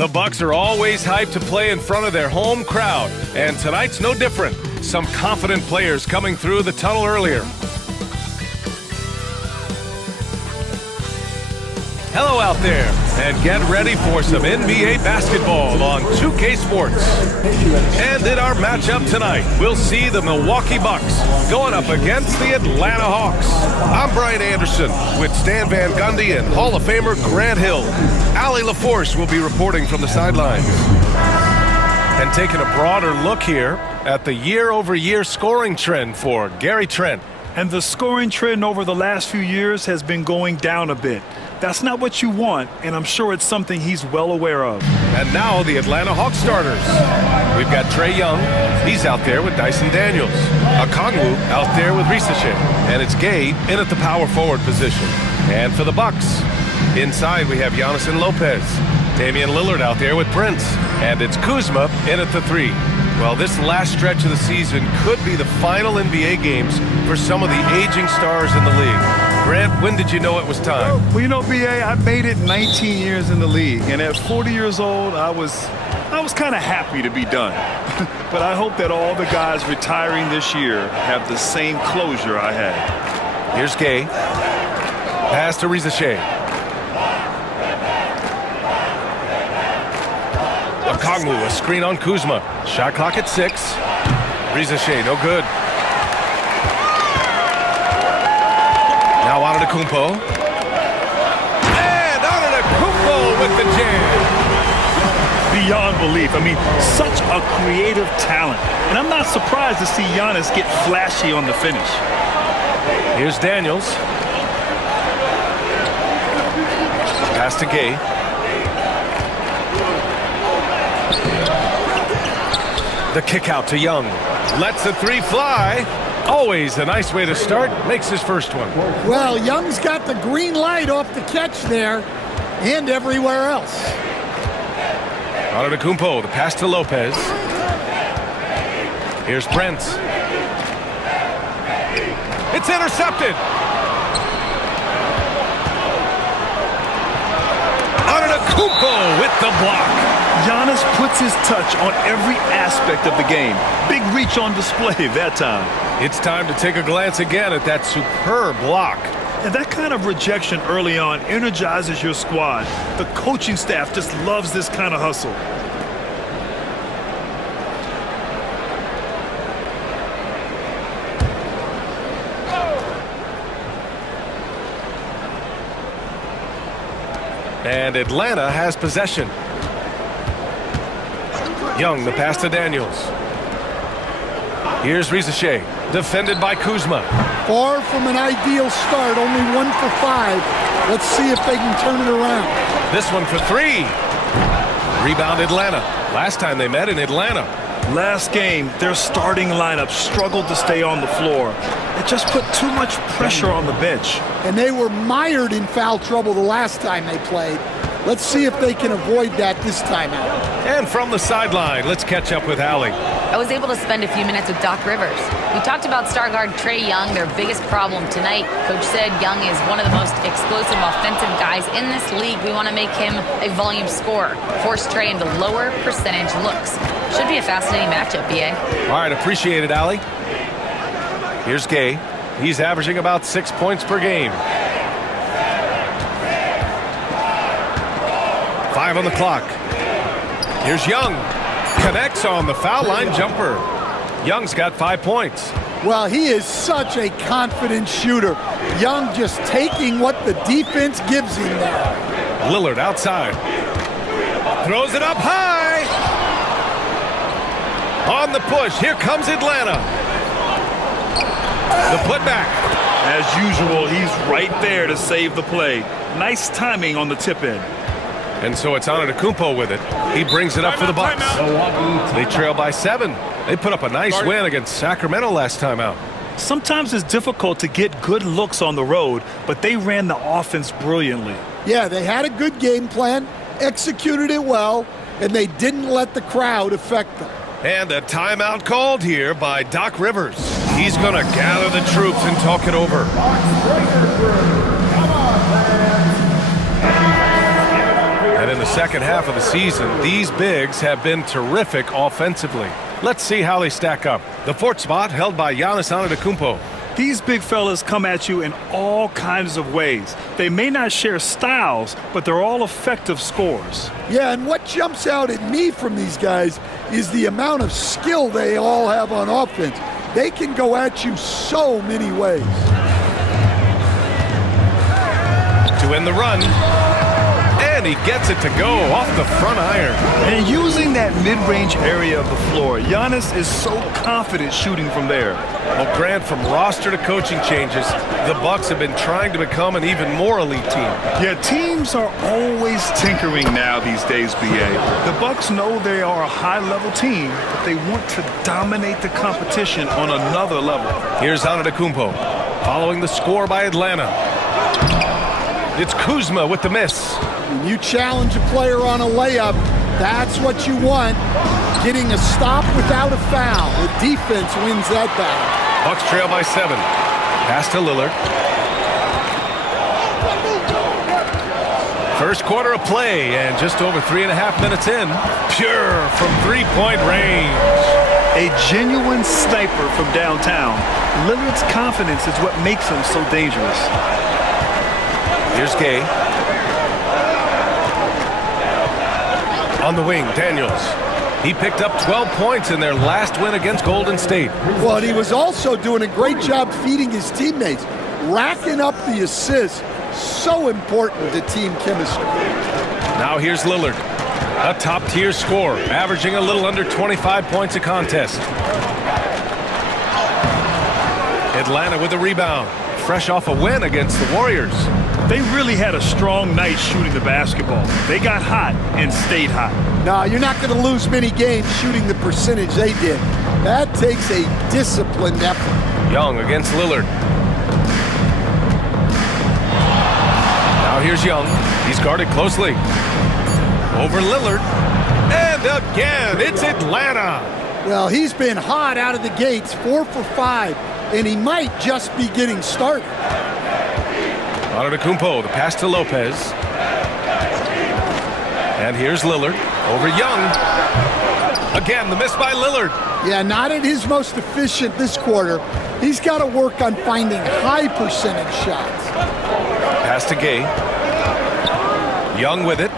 The Bucks are always hyped to play in front of their home crowd, and tonight's no different. Some confident players coming through the tunnel earlier. Hello out there, and get ready for some NBA basketball on 2K Sports. And in our matchup tonight, we'll see the Milwaukee Bucks going up against the Atlanta Hawks. I'm Brian Anderson with Stan Van Gundy and Hall of Famer Grant Hill. Allie LaForce will be reporting from the sidelines. And taking a broader look here at the year-over-year scoring trend for Gary Trent. And the scoring trend over the last few years has been going down a bit. That's not what you want, and I'm sure it's something he's well aware of. And now the Atlanta Hawks starters. We've got Trae Young. He's out there with Dyson Daniels. Okongwu out there with Risache. And it's Gay in at the power forward position. And for the Bucks, inside we have Giannis and Lopez. Damian Lillard out there with Prince. And it's Kuzma in at the 3. Well, this last stretch of the season could be the final NBA games for some of the aging stars in the league. Grant, when did you know it was time? Well, you know, B.A., I made it 19 years in the league, and at 40 years old, I was kind of happy to be done. But I hope that all the guys retiring this year have the same closure I had. Here's Gay. Pass to Risache. Okongwu, a screen on Kuzma. Shot clock at 6. Risache, no good. Now Antetokounmpo. And Antetokounmpo with the jam. Beyond belief. I mean, such a creative talent. And I'm not surprised to see Giannis get flashy on the finish. Here's Daniels. Pass to Gay. The kick out to Young. Lets the 3 fly. Always a nice way to start. Makes his first one. Well, Young's got the green light off the catch there and everywhere else. Antetokounmpo, the pass to Lopez. Here's Prince. It's intercepted. Antetokounmpo with the block. Giannis puts his touch on every aspect of the game. Big reach on display that time. It's time to take a glance again at that superb block. And that kind of rejection early on energizes your squad. The coaching staff just loves this kind of hustle. And Atlanta has possession. Young, the pass to Daniels. Here's Risache, defended by Kuzma. Far from an ideal start, only 1 for 5. Let's see if they can turn it around. This one for 3. Rebound Atlanta. Last time they met in Atlanta. Last game, their starting lineup struggled to stay on the floor. It just put too much pressure on the bench. And they were mired in foul trouble the last time they played. Let's see if they can avoid that this time out. And from the sideline, let's catch up with Allie. I was able to spend a few minutes with Doc Rivers. We talked about star guard Trae Young, their biggest problem tonight. Coach said Young is one of the most explosive offensive guys in this league. We want to make him a volume scorer, force Trae into lower percentage looks. Should be a fascinating matchup, B.A. All right, appreciate it, Allie. Here's Gay. He's averaging about 6 points per game. 5 on the clock. Here's Young. Connects on the foul line jumper. Young's got 5 points. Well, he is such a confident shooter. Young just taking what the defense gives him there. Lillard outside. Throws it up high. On the push. Here comes Atlanta. The putback. As usual, he's right there to save the play. Nice timing on the tip in. And so it's Antetokounmpo with it. He brings it up for the Bucks. They trail by 7. They put up a nice win against Sacramento last time out. Sometimes it's difficult to get good looks on the road, but they ran the offense brilliantly. Yeah, they had a good game plan, executed it well, and they didn't let the crowd affect them. And a timeout called here by Doc Rivers. He's going to gather the troops and talk it over. And in the second half of the season, these bigs have been terrific offensively. Let's see how they stack up. The fourth spot held by Giannis Antetokounmpo. These big fellas come at you in all kinds of ways. They may not share styles, but they're all effective scorers. Yeah, and what jumps out at me from these guys is the amount of skill they all have on offense. They can go at you so many ways. To end the run, and he gets it to go off the front iron. And using that mid-range area of the floor, Giannis is so confident shooting from there. Well, Grant, from roster to coaching changes, the Bucks have been trying to become an even more elite team. Yeah, teams are always tinkering now these days, B.A. The Bucks know they are a high-level team, but they want to dominate the competition on another level. Here's Antetokounmpo, following the score by Atlanta. It's Kuzma with the miss. When you challenge a player on a layup, that's what you want. Getting a stop without a foul. The defense wins that battle. Bucks trail by 7. Pass to Lillard. First quarter of play, and just over 3.5 minutes in. Pure from three-point range. A genuine sniper from downtown. Lillard's confidence is what makes him so dangerous. Here's Gay. On the wing, Daniels. He picked up 12 points in their last win against Golden State. Well, and he was also doing a great job feeding his teammates, racking up the assists. So important to team chemistry. Now here's Lillard, a top-tier scorer, averaging a little under 25 points a contest. Atlanta with a rebound, fresh off a win against the Warriors. They really had a strong night shooting the basketball. They got hot and stayed hot. No, you're not going to lose many games shooting the percentage they did. That takes a disciplined effort. Young against Lillard. Now here's Young. He's guarded closely. Over Lillard. And again, it's Atlanta. Well, he's been hot out of the gates, 4 for 5, and he might just be getting started. Antetokounmpo, the pass to Lopez. And here's Lillard over Young. Again, the miss by Lillard. Yeah, not at his most efficient this quarter. He's got to work on finding high percentage shots. Pass to Gay. Young with it.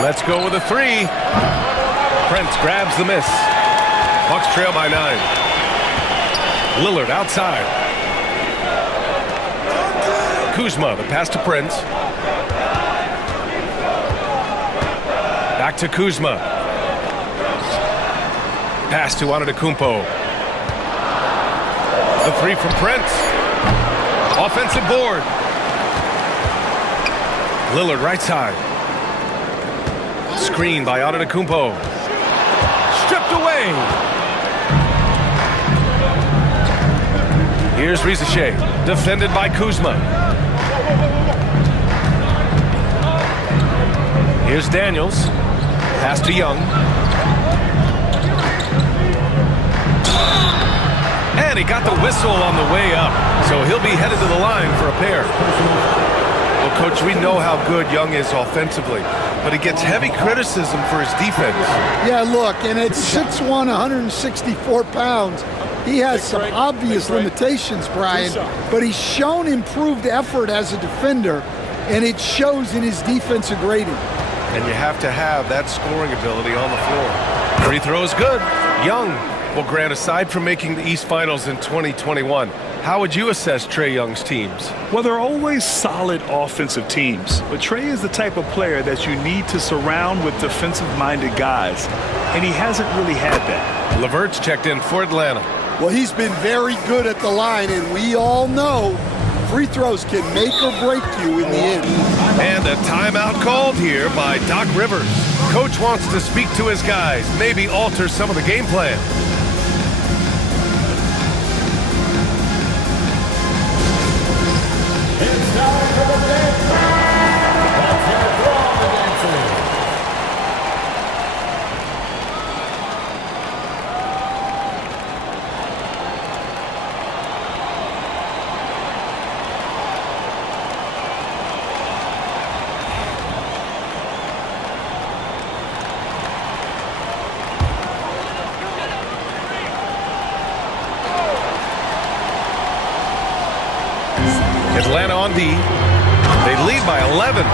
Let's go with a 3. Prince grabs the miss. Bucks trail by 9. Lillard outside. Kuzma, the pass to Prince. Back to Kuzma. Pass to Antetokounmpo. The 3 from Prince. Offensive board. Lillard right side. Screen by Antetokounmpo. Stripped away. Here's Risache, defended by Kuzma. Here's Daniels. Pass to Young. And he got the whistle on the way up, so he'll be headed to the line for a pair. Well, Coach, we know how good Young is offensively, but he gets heavy criticism for his defense. Yeah, look, and at 6'1", 164 pounds, he has some obvious limitations, Brian, but he's shown improved effort as a defender, and it shows in his defensive grading. And you have to have that scoring ability on the floor. Free throw is good. Young. Well, Grant, aside from making the East Finals in 2021, how would you assess Trae Young's teams? Well, they're always solid offensive teams, but Trae is the type of player that you need to surround with defensive-minded guys, and he hasn't really had that. LeVert's checked in for Atlanta. Well, he's been very good at the line, and we all know free throws can make or break you in the end. And a timeout called here by Doc Rivers. Coach wants to speak to his guys, maybe alter some of the game plan. It's time for the dance. Let's hear it for all the dancers. Atlanta on D. They lead by 11.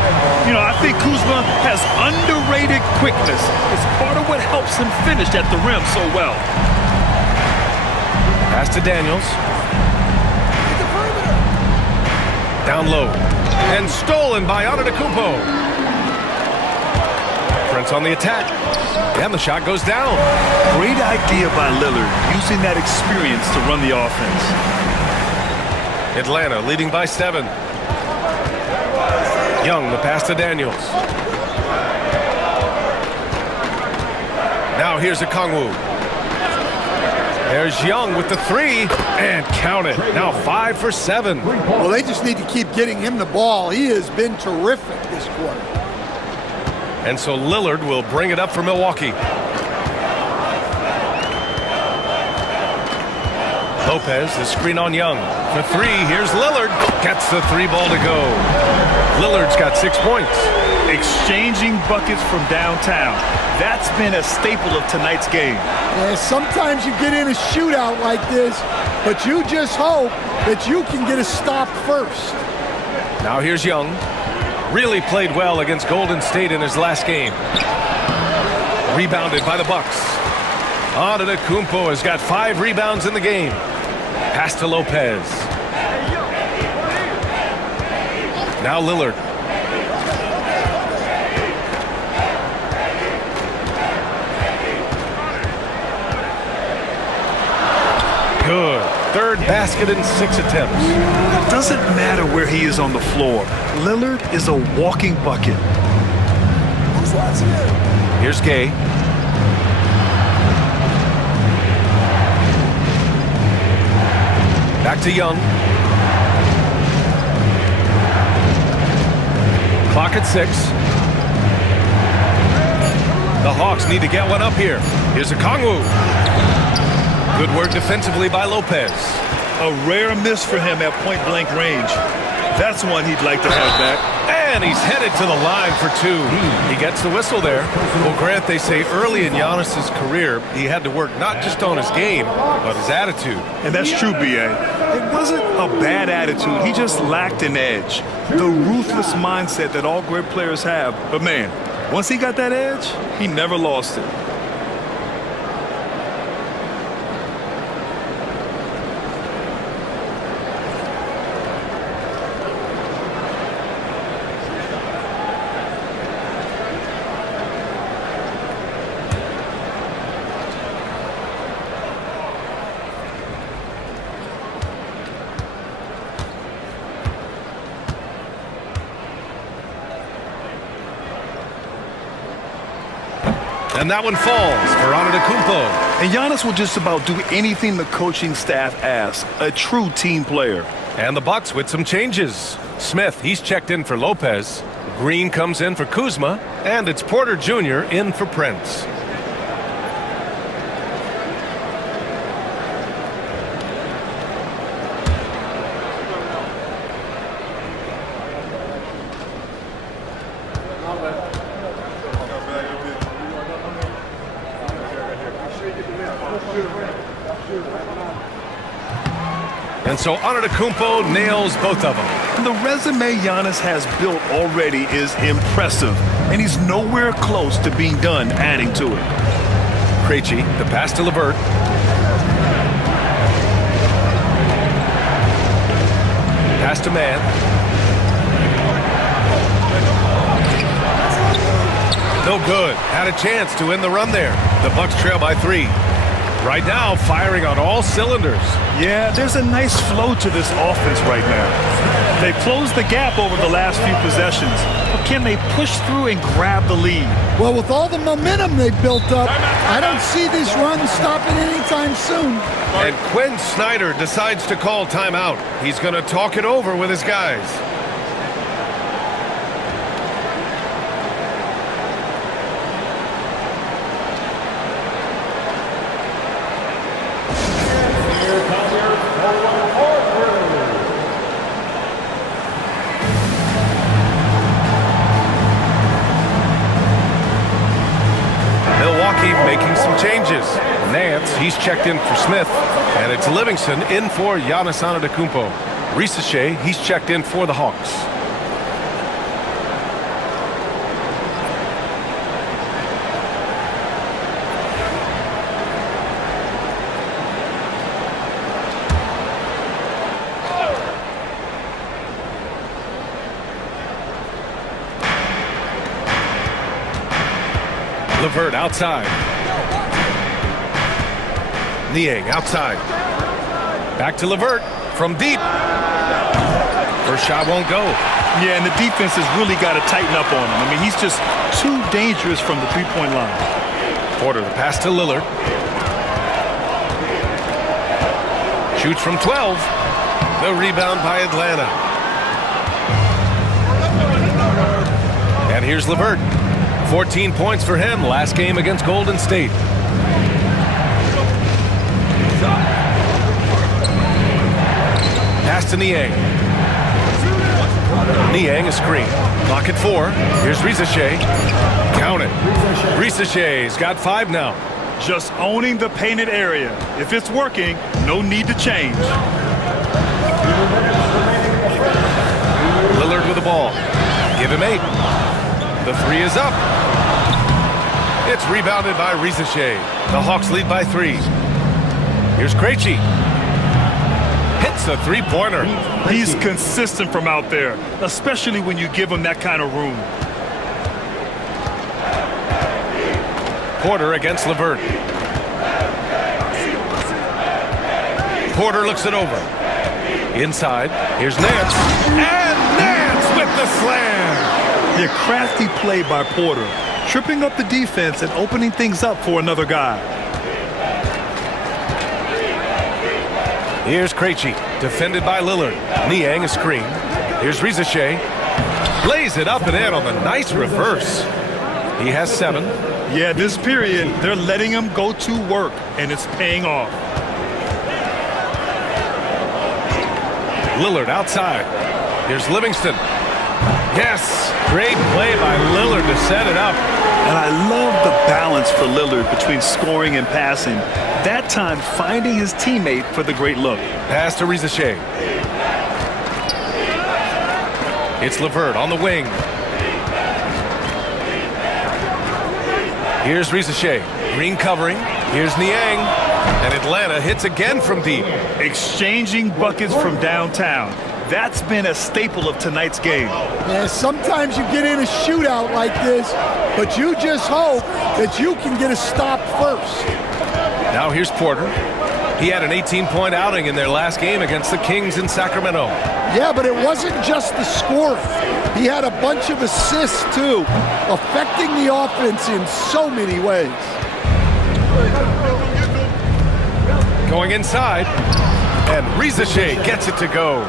You know, I think Kuzma has underrated quickness. It's part of what helps him finish at the rim so well. Pass to Daniels. Down low. And stolen by Antetokounmpo. Prince on the attack. And the shot goes down. Great idea by Lillard, using that experience to run the offense. Atlanta leading by 7. Young, the pass to Daniels. Now here's Okongwu. There's Young with the 3, and count it. Now 5 for 7. Well, they just need to keep getting him the ball. He has been terrific this quarter. And so Lillard will bring it up for Milwaukee. Lopez, the screen on Young. For 3, here's Lillard. Gets the 3 ball to go. Lillard's got 6 points. Exchanging buckets from downtown. That's been a staple of tonight's game. Yeah, sometimes you get in a shootout like this, but you just hope that you can get a stop first. Now here's Young. Really played well against Golden State in his last game. Rebounded by the Bucks. Antetokounmpo has got 5 rebounds in the game. Pass to Lopez. Now Lillard. Good. 3rd basket in 6 attempts. It doesn't matter where he is on the floor. Lillard is a walking bucket. Here's Gay. Back to Young. Clock at 6. The Hawks need to get one up here. Here's Okongwu. Good work defensively by Lopez. A rare miss for him at point-blank range. That's one he'd like to have back. And he's headed to the line for 2. He gets the whistle there. Well, Grant, they say early in Giannis's career, he had to work not just on his game, but his attitude. And that's true, B.A. It wasn't a bad attitude. He just lacked an edge. The ruthless mindset that all great players have. But, man, once he got that edge, he never lost it. And that one falls for Antetokounmpo. And Giannis will just about do anything the coaching staff asks. A true team player. And the Bucks with some changes. Smith, he's checked in for Lopez. Green comes in for Kuzma. And it's Porter Jr. in for Prince. And so Antetokounmpo nails both of them. And the resume Giannis has built already is impressive, and he's nowhere close to being done adding to it. Krejci, the pass to LeVert. Pass to Mann. No good. Had a chance to end the run there. The Bucks trail by 3. Right now, firing on all cylinders. Yeah, there's a nice flow to this offense right now. They've closed the gap over the last few possessions. But can they push through and grab the lead? Well, with all the momentum they've built up, I don't see this run stopping anytime soon. And Quinn Snyder decides to call timeout. He's going to talk it over with his guys. Milwaukee making some changes. Nance, he's checked in for Smith, and it's Livingston in for Giannis Antetokounmpo. Risache, he's checked in for the Hawks. LeVert outside. Niang outside. Back to LeVert from deep. First shot won't go. Yeah, and the defense has really got to tighten up on him. I mean, he's just too dangerous from the three-point line. Porter, the pass to Lillard. Shoots from 12. The rebound by Atlanta. And here's LeVert. 14 points for him last game against Golden State. Pass to Niang. Niang a screen. Clock at 4. Here's Risache. Count it. Risache's got 5 now. Just owning the painted area. If it's working, no need to change. Lillard with the ball. Give him 8. The 3 is up. It's rebounded by Risache. The Hawks lead by 3. Here's Krejci. Hits the three-pointer. He's consistent from out there, especially when you give him that kind of room. Porter against LeVert. Porter looks it over. Inside. Here's Nance. And Nance with the slam. Yeah, crafty play by Porter, tripping up the defense and opening things up for another guy. Here's Krejci, defended by Lillard. Niang a screen. Here's Risache. Lays it up and in on the nice reverse. He has 7. Yeah, this period, they're letting him go to work, and it's paying off. Lillard outside. Here's Livingston. Yes, great play by Lillard to set it up. And I love the balance for Lillard between scoring and passing. That time finding his teammate for the great look. Pass to Risache. It's LeVert on the wing. Here's Risache. Green covering. Here's Niang. And Atlanta hits again from deep. Exchanging buckets from downtown. That's been a staple of tonight's game. Yeah, sometimes you get in a shootout like this, but you just hope that you can get a stop first. Now here's Porter. He had an 18-point outing in their last game against the Kings in Sacramento. Yeah, but it wasn't just the scoring. He had a bunch of assists, too, affecting the offense in so many ways. Going inside, and Risache gets it to go.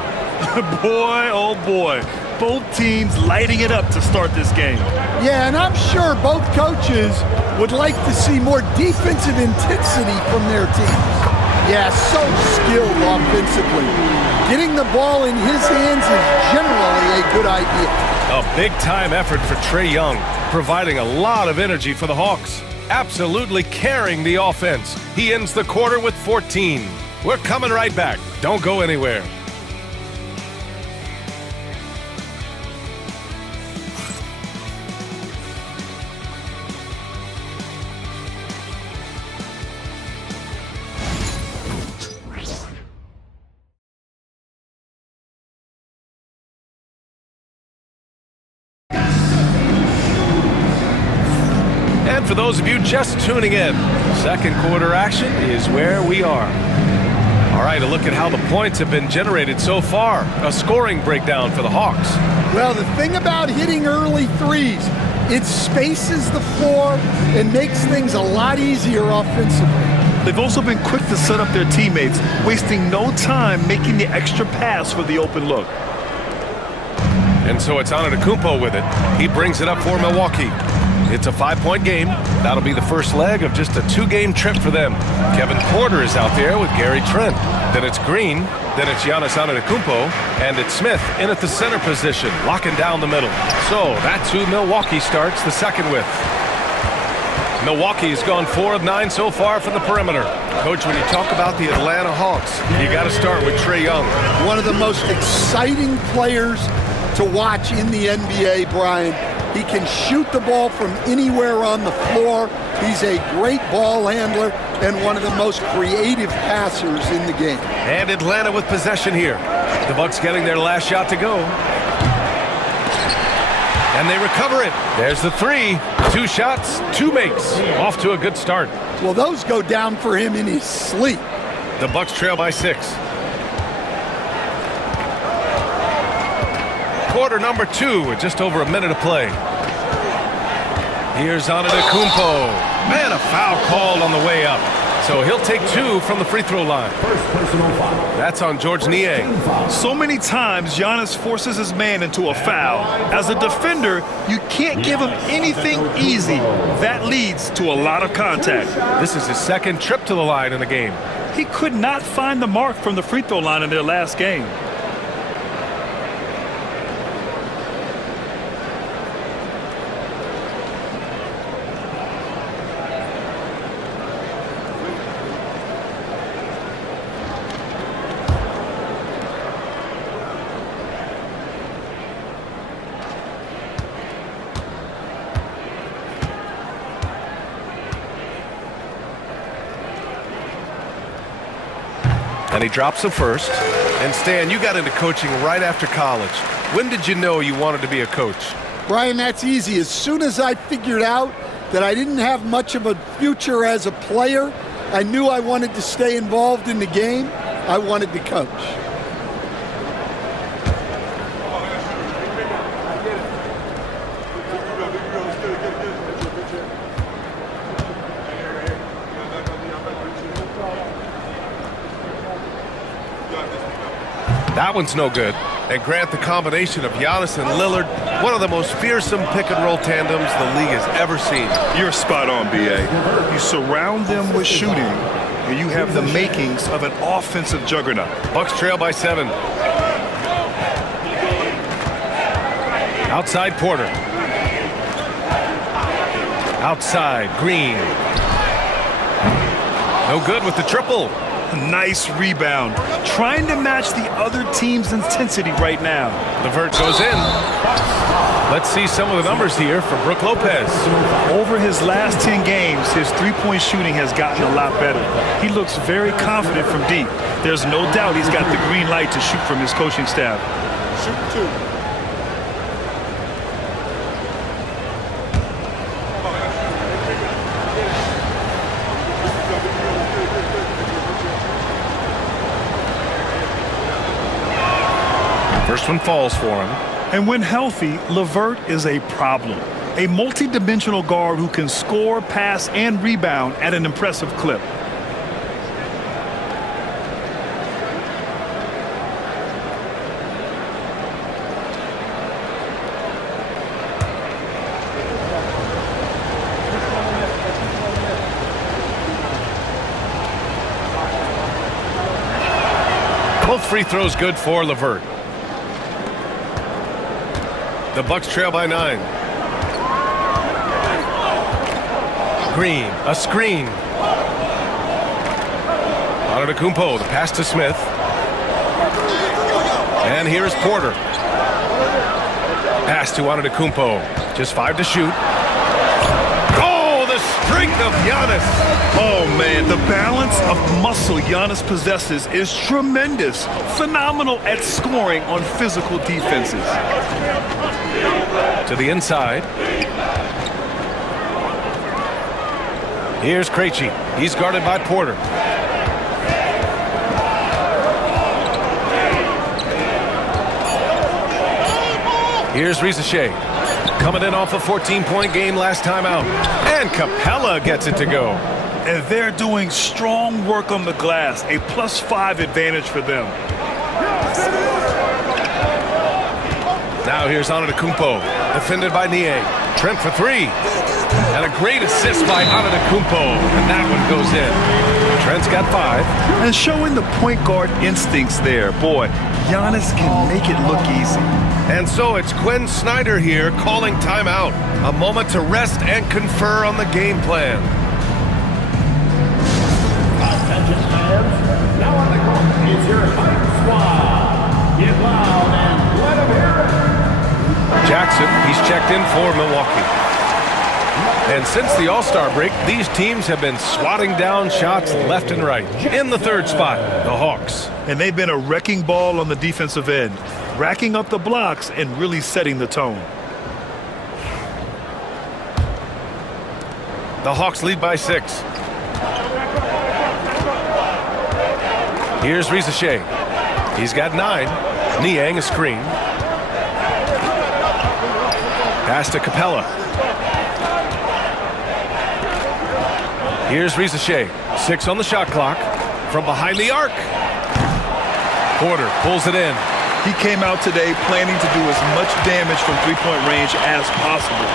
Boy, oh boy. Both teams lighting it up to start this game. Yeah, and I'm sure both coaches would like to see more defensive intensity from their teams. Yeah, so skilled offensively. Getting the ball in his hands is generally a good idea. A big-time effort for Trae Young, providing a lot of energy for the Hawks. Absolutely carrying the offense. He ends the quarter with 14. We're coming right back. Don't go anywhere. For those of you just tuning in, second quarter action is where we are. All right, a look at how the points have been generated so far. A scoring breakdown for the Hawks. Well, the thing about hitting early threes, it spaces the floor and makes things a lot easier offensively. They've also been quick to set up their teammates, wasting no time making the extra pass for the open look. And so it's Antetokounmpo with it. He brings it up for Milwaukee. It's a 5-point game. That'll be the first leg of just a 2-game trip for them. Kevin Porter is out there with Gary Trent. Then it's Green. Then it's Giannis Antetokounmpo. And it's Smith in at the center position, locking down the middle. So that's who Milwaukee starts the second with. Milwaukee's gone 4 of 9 so far from the perimeter. Coach, when you talk about the Atlanta Hawks, you got to start with Trae Young. One of the most exciting players to watch in the NBA, Brian. He can shoot the ball from anywhere on the floor. He's a great ball handler and one of the most creative passers in the game. And Atlanta with possession here. The Bucks getting their last shot to go. And they recover it. There's the three. 2 shots, 2 makes. Off to a good start. Well, those go down for him in his sleep. The Bucks trail by 6. Quarter number 2 with just over a minute to play. Here's Antetokounmpo. Man, a foul called on the way up. So he'll take 2 from the free throw line. That's on George Niang. So many times Giannis forces his man into a foul. As a defender, you can't give him anything easy. That leads to a lot of contact. This is his second trip to the line in the game. He could not find the mark from the free throw line in their last game. And he drops the first. And Stan, you got into coaching right after college. When did you know you wanted to be a coach? Brian, that's easy. As soon as I figured out that I didn't have much of a future as a player, I knew I wanted to stay involved in the game. I wanted to coach. That one's no good. And Grant, the combination of Giannis and Lillard, one of the most fearsome pick-and-roll tandems the league has ever seen. You're spot on, B.A. You surround them with shooting, and you have the makings of an offensive juggernaut. Bucks trail by 7. Outside Porter. Outside Green. No good with the triple. Nice rebound. Trying to match the other team's intensity right now. LeVert goes in. Let's see some of the numbers here for Brook Lopez. Over his last 10 games, his three-point shooting has gotten a lot better. He looks very confident from deep. There's no doubt he's got the green light to shoot from his coaching staff. Shoot 2. First one falls for him. And when healthy, LeVert is a problem. A multi-dimensional guard who can score, pass, and rebound at an impressive clip. Both free throws good for LeVert. The Bucks trail by 9. Green, a screen. Antetokounmpo, the pass to Smith. And here's Porter. Pass to Antetokounmpo. Just 5 to shoot. Oh, the strength of Giannis. Oh, man, the balance of muscle Giannis possesses is tremendous. Phenomenal at scoring on physical defenses. To the inside. Here's Krejci. He's guarded by Porter. Here's Risache. Coming in off a 14-point game last time out. And Capella gets it to go. And they're doing strong work on the glass. A +5 advantage for them. Now here's Antetokounmpo, defended by Niang. Trent for 3. And a great assist by Antetokounmpo. And that one goes in. Trent's got 5. And showing the point guard instincts there. Boy, Giannis can make it look easy. And so it's Quinn Snyder here calling timeout. A moment to rest and confer on the game plan. squad, get loud and let them hear it. Jackson, he's checked in for Milwaukee. And since the All-Star break, these teams have been swatting down shots left and right. In the third spot, the Hawks. And they've been a wrecking ball on the defensive end, racking up the blocks and really setting the tone. The Hawks lead by 6. Here's Risache. He's got 9. Niang a screen. Pass to Capella. Here's Risache. 6 on the shot clock. From behind the arc. Porter pulls it in. He came out today planning to do as much damage from three-point range as possible.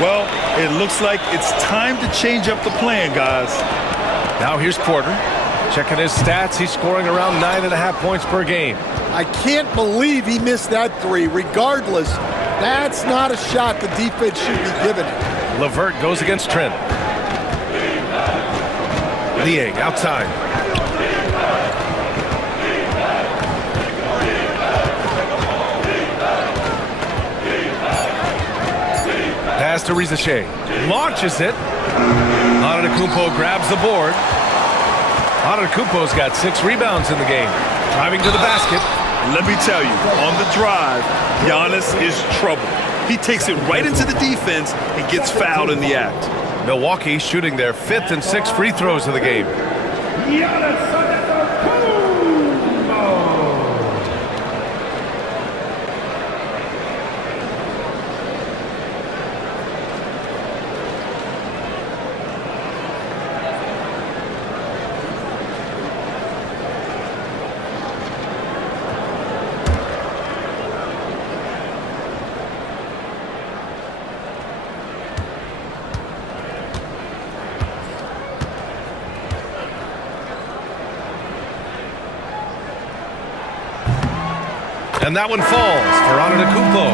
Well, it looks like it's time to change up the plan, guys. Now here's Porter. Checking his stats, he's scoring around 9.5 points per game. I can't believe he missed that 3. Regardless, that's not a shot the defense should be giving it. LeVert goes against Trent. Niang outside. Pass to Risache. Launches it. Antetokounmpo grabs the board. Antetokounmpo's got 6 rebounds in the game. Driving to the basket. Let me tell you, on the drive, Giannis is trouble. He takes it right into the defense and gets fouled in the act. Milwaukee shooting their 5th and 6th free throws of the game. And that one falls for Antetokounmpo.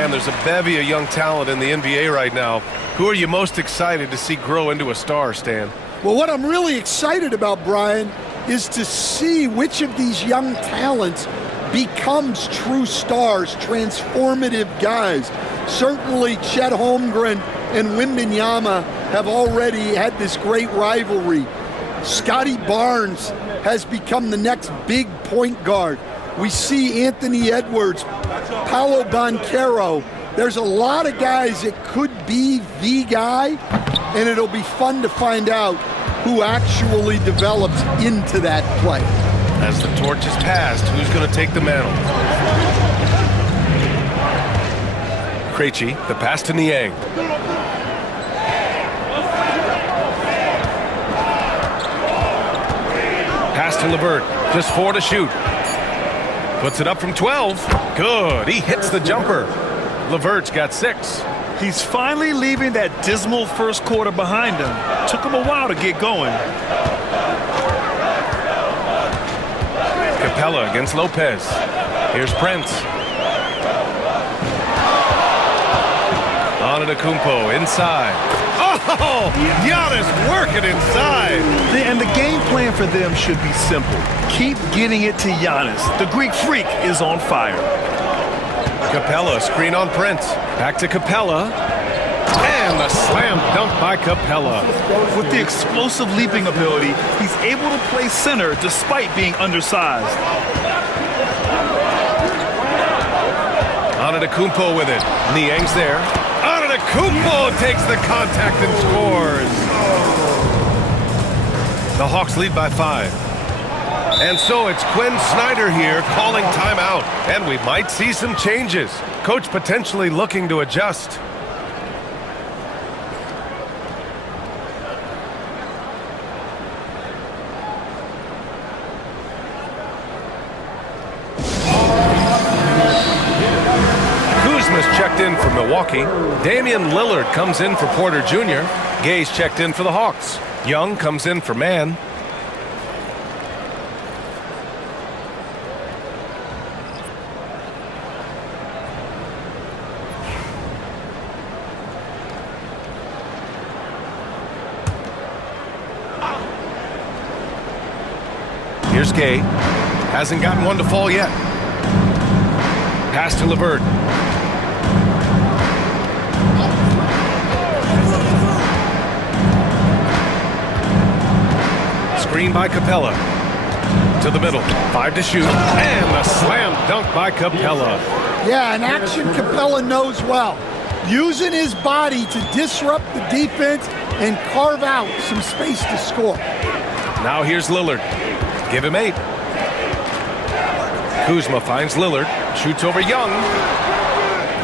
And there's a bevy of young talent in the NBA right now. Who are you most excited to see grow into a star, Stan? Well, what I'm really excited about, Brian, is to see which of these young talents becomes true stars, transformative guys. Certainly Chet Holmgren and Wembanyama have already had this great rivalry. Scotty Barnes has become the next big point guard. We see Anthony Edwards, Paolo Banchero. There's a lot of guys that could be the guy, and it'll be fun to find out who actually develops into that play. As the torch is passed, who's going to take the mantle? Krejci, the pass to Niang. Pass to LeVert, just 4 to shoot. Puts it up from 12. Good, he hits the jumper. LeVert's got 6. He's finally leaving that dismal first quarter behind him. Took him a while to get going. Capella against Lopez. Here's Prince. Antetokounmpo inside. Oh, Giannis working inside. And the game plan for them should be simple. Keep getting it to Giannis. The Greek freak is on fire. Capella, screen on Prince. Back to Capella. And the slam dunk by Capella. With the explosive leaping ability, he's able to play center despite being undersized. Antetokounmpo with it. Niang's there. Antetokounmpo takes the contact and scores. The Hawks lead by 5. And so it's Quinn Snyder here calling timeout. And we might see some changes. Coach potentially looking to adjust. Checked in for Milwaukee. Damian Lillard comes in for Porter Jr. Gay's checked in for the Hawks. Young comes in for Mann. Here's Gay. Hasn't gotten one to fall yet. Pass to LeVert. Screen by Capella. To the middle. 5 to shoot. And a slam dunk by Capella. Yeah, an action Capella knows well. Using his body to disrupt the defense and carve out some space to score. Now here's Lillard. Give him 8. Kuzma finds Lillard. Shoots over Young.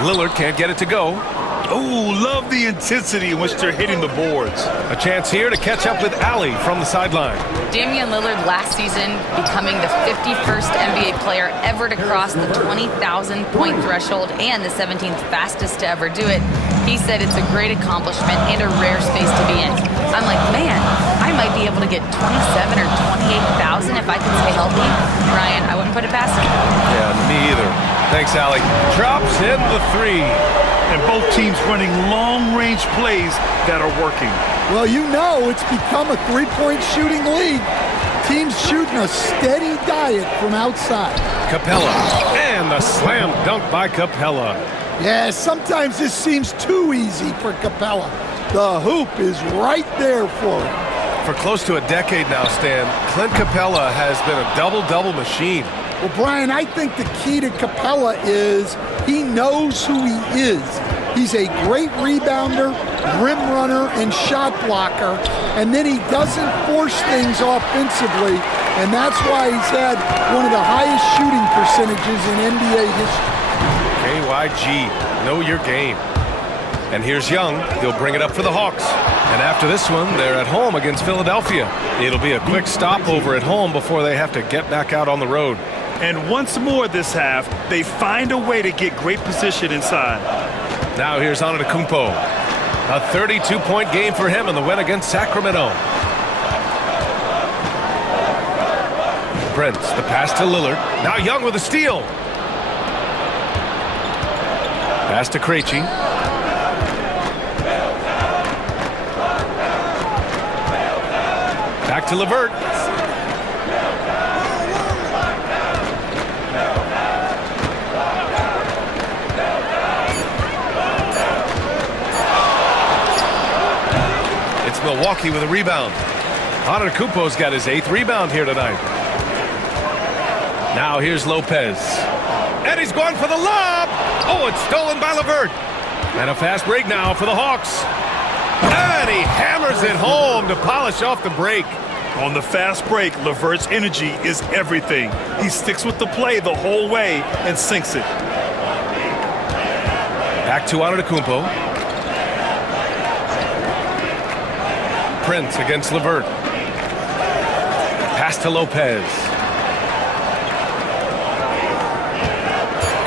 Lillard can't get it to go. Oh, love the intensity in which they're hitting the boards. A chance here to catch up with Ali from the sideline. Damian Lillard last season becoming the 51st NBA player ever to cross the 20,000-point threshold and the 17th fastest to ever do it. He said it's a great accomplishment and a rare space to be in. I'm like, man, I might be able to get 27 or 28,000 if I can stay healthy. Ryan, I wouldn't put it past him. Yeah, me either. Thanks, Ali. Drops in the 3. And both teams running long-range plays that are working. Well, you know it's become a three-point shooting league. Teams shooting a steady diet from outside. Capella. And a slam dunk by Capella. Yeah, sometimes this seems too easy for Capella. The hoop is right there for him. For close to a decade now, Stan, Clint Capella has been a double-double machine. Well, Brian, I think the key to Capella is he knows who he is. He's a great rebounder, rim runner, and shot blocker, and then he doesn't force things offensively, and that's why he's had one of the highest shooting percentages in NBA history. KYG, know your game. And here's Young. He'll bring it up for the Hawks. And after this one, they're at home against Philadelphia. It'll be a quick stopover at home before they have to get back out on the road. And once more this half, they find a way to get great position inside. Now here's Antetokounmpo. A 32-point game for him in the win against Sacramento. Prince, the pass to Lillard. Now Young with a steal. Pass to Krejci. Back to LeVert. It's Milwaukee with a rebound. Antetokounmpo's got his 8th rebound here tonight. Now here's Lopez. And he's going for the lob. Oh, it's stolen by LeVert. And a fast break now for the Hawks. And he hammers it home to polish off the break. On the fast break, LeVert's energy is everything. He sticks with the play the whole way and sinks it. Back to Antetokounmpo. Prince against LeVert. Pass to Lopez.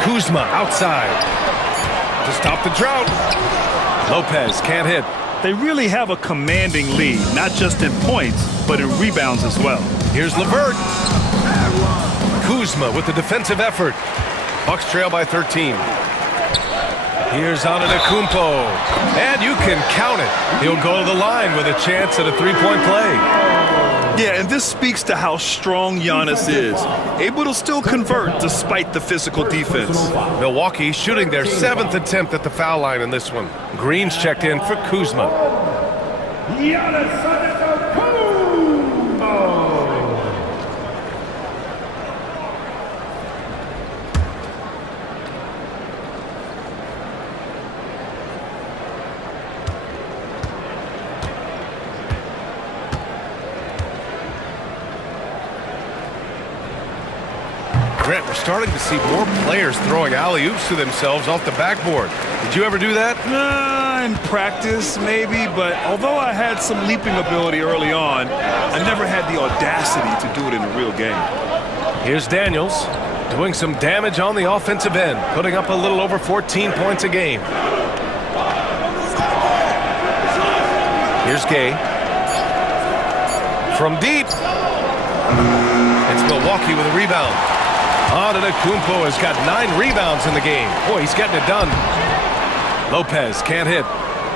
Kuzma outside to stop the drought. Lopez can't hit. They really have a commanding lead, not just in points, but in rebounds as well. Here's LeVert. Kuzma with the defensive effort. Bucks trail by 13. Here's Antetokounmpo. And you can count it. He'll go to the line with a chance at a three-point play. Yeah, and this speaks to how strong Giannis is. Able to still convert despite the physical defense. Milwaukee shooting their 7th attempt at the foul line in this one. Green's checked in for Kuzma. Giannis Antetokounmpo. Grant, we're starting to see more players throwing alley-oops to themselves off the backboard. Did you ever do that? In practice, maybe, but although I had some leaping ability early on, I never had the audacity to do it in a real game. Here's Daniels doing some damage on the offensive end, putting up a little over 14 points a game. Here's Gay. From deep. It's Milwaukee with a rebound. Antetokounmpo has got 9 rebounds in the game. Boy, he's getting it done. Lopez can't hit.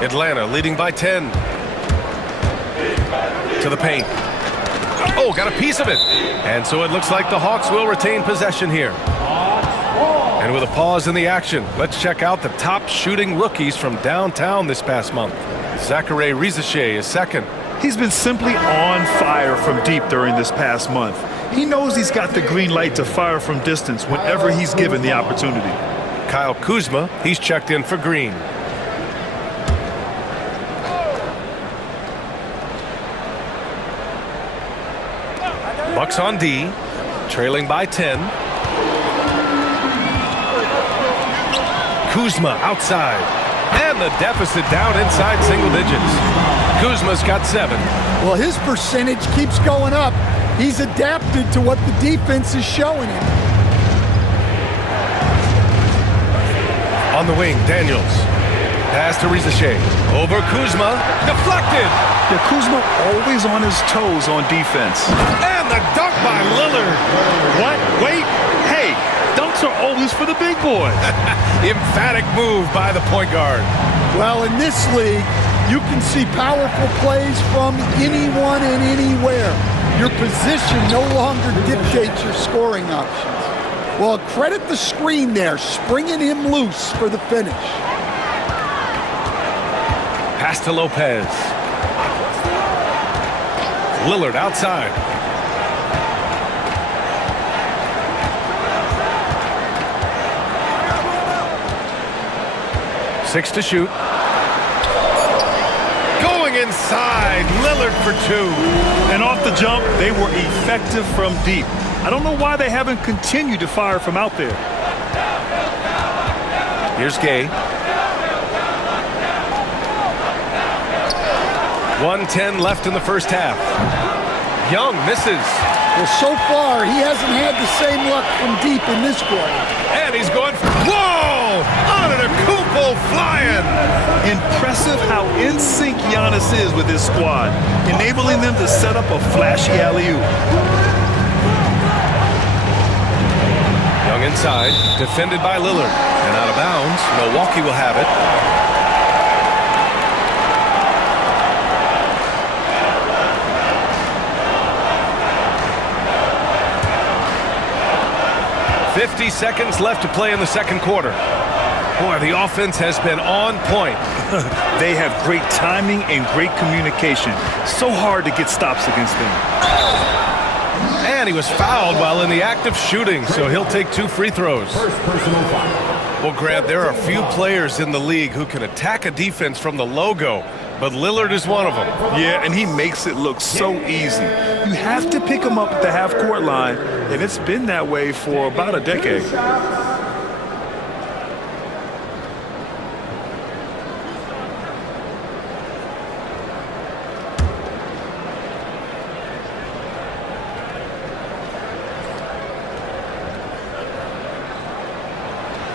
Atlanta leading by 10. To the paint. Oh, got a piece of it. And so it looks like the Hawks will retain possession here. And with a pause in the action, let's check out the top shooting rookies from downtown this past month. Zachary Rizachet is second. He's been simply on fire from deep during this past month. He knows he's got the green light to fire from distance whenever he's given the opportunity. Kyle Kuzma, he's checked in for Green. Bucks on D, trailing by 10. Kuzma outside, and the deficit down inside single digits. Kuzma's got 7. Well, his percentage keeps going up. He's adapted to what the defense is showing him. On the wing, Daniels. Pass to Rizachet. Over Kuzma. Deflected. Yeah, Kuzma always on his toes on defense. And the dunk by Lillard. What? Wait. Hey, dunks are always for the big boys. Emphatic move by the point guard. Well, in this league, you can see powerful plays from anyone and anywhere. Your position no longer dictates your scoring options. Well, credit the screen there, springing him loose for the finish. Pass to Lopez. Lillard outside. Six to shoot. Going inside. Lillard for 2. And off the jump, they were effective from deep. I don't know why they haven't continued to fire from out there. Here's Gay. 1:10 left in the first half. Young misses. Well, so far, he hasn't had the same luck from deep in this quarter. And he's going, whoa! Antetokounmpo flying! Impressive how in sync Giannis is with his squad, enabling them to set up a flashy alley-oop. Young inside, defended by Lillard. And out of bounds, Milwaukee will have it. .50 seconds left to play in the second quarter. Boy, the offense has been on point. They have great timing and great communication. So hard to get stops against them. And he was fouled while in the act of shooting, so he'll take 2 free throws. Well, Grant, there are few players in the league who can attack a defense from the logo, but Lillard is one of them. Yeah, and he makes it look so easy. You have to pick him up at the half-court line, and it's been that way for about a decade.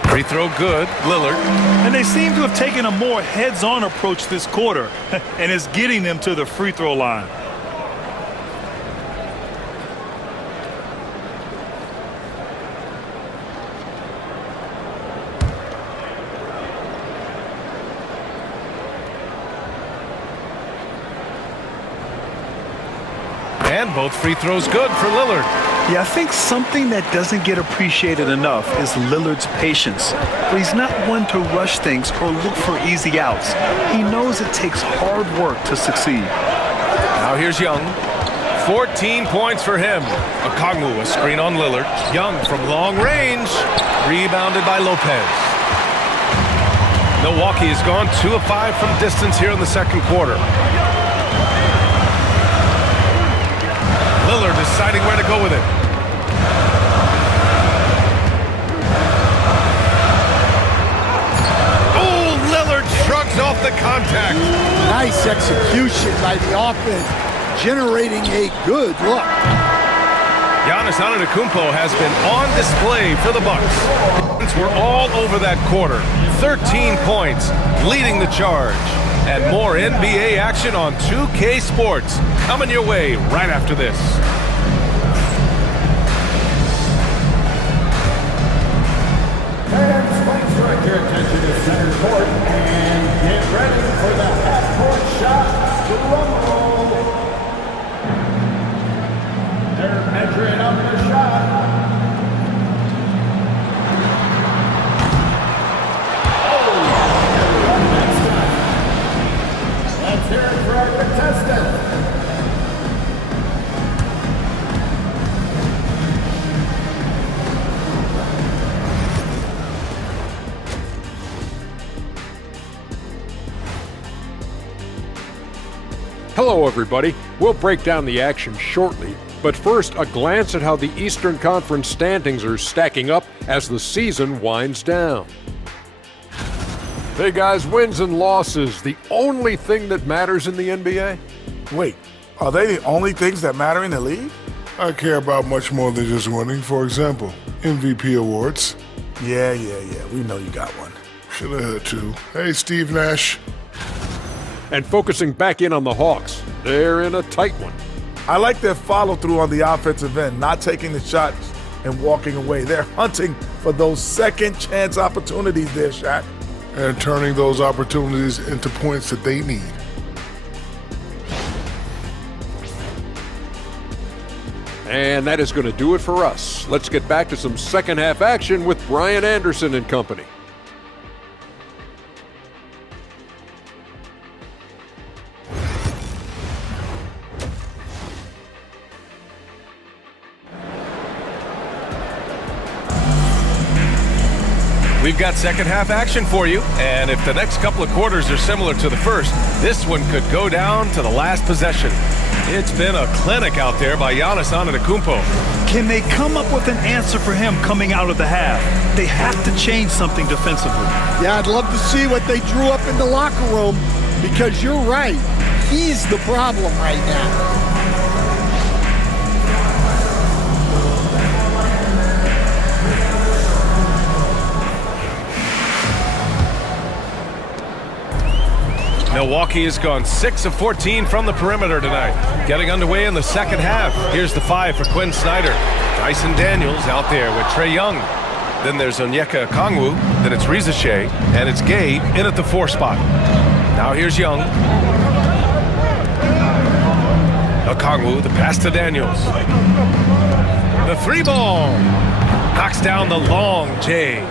Free throw good, Lillard. And they seem to have taken a more heads-on approach this quarter, and it's getting them to the free throw line. And both free throws good for Lillard. Yeah, I think something that doesn't get appreciated enough is Lillard's patience. But he's not one to rush things or look for easy outs. He knows it takes hard work to succeed. Now here's Young. 14 points for him. Okongwu, a screen on Lillard. Young from long range. Rebounded by Lopez. Milwaukee has gone 2 of 5 from distance here in the second quarter. Lillard deciding where to go with it. Oh, Lillard shrugs off the contact. Nice execution by the offense, generating a good look. Giannis Antetokounmpo has been on display for the Bucks. We're all over that quarter. 13 points, leading the charge. And more NBA action on 2K Sports coming your way right after this. Fans, let's direct your attention to center court and get ready for the half-court shot drum roll. Hello, everybody. We'll break down the action shortly, but first, a glance at how the Eastern Conference standings are stacking up as the season winds down. Hey guys, wins and losses, the only thing that matters in the NBA? Wait, are they the only things that matter in the league? I care about much more than just winning. For example, MVP awards. Yeah, we know you got one. Should have heard two. Hey, Steve Nash. And focusing back in on the Hawks, they're in a tight one. I like their follow-through on the offensive end, not taking the shots and walking away. They're hunting for those second chance opportunities there, Shaq. And turning those opportunities into points that they need. And that is going to do it for us. Let's get back to some second half action with Brian Anderson and company. We've got second half action for you, and if the next couple of quarters are similar to the first, this one could go down to the last possession. It's been a clinic out there by Giannis Antetokounmpo. Can they come up with an answer for him coming out of the half? They have to change something defensively. Yeah, I'd love to see what they drew up in the locker room, because you're right. He's the problem right now. Milwaukee has gone 6 of 14 from the perimeter tonight. Getting underway in the second half. Here's the 5 for Quinn Snyder. Dyson Daniels out there with Trae Young. Then there's Onyeka Okongwu. Then it's Risache. And it's Gay in at the 4 spot. Now here's Young. Okongwu, the pass to Daniels. The 3 ball. Knocks down the long J.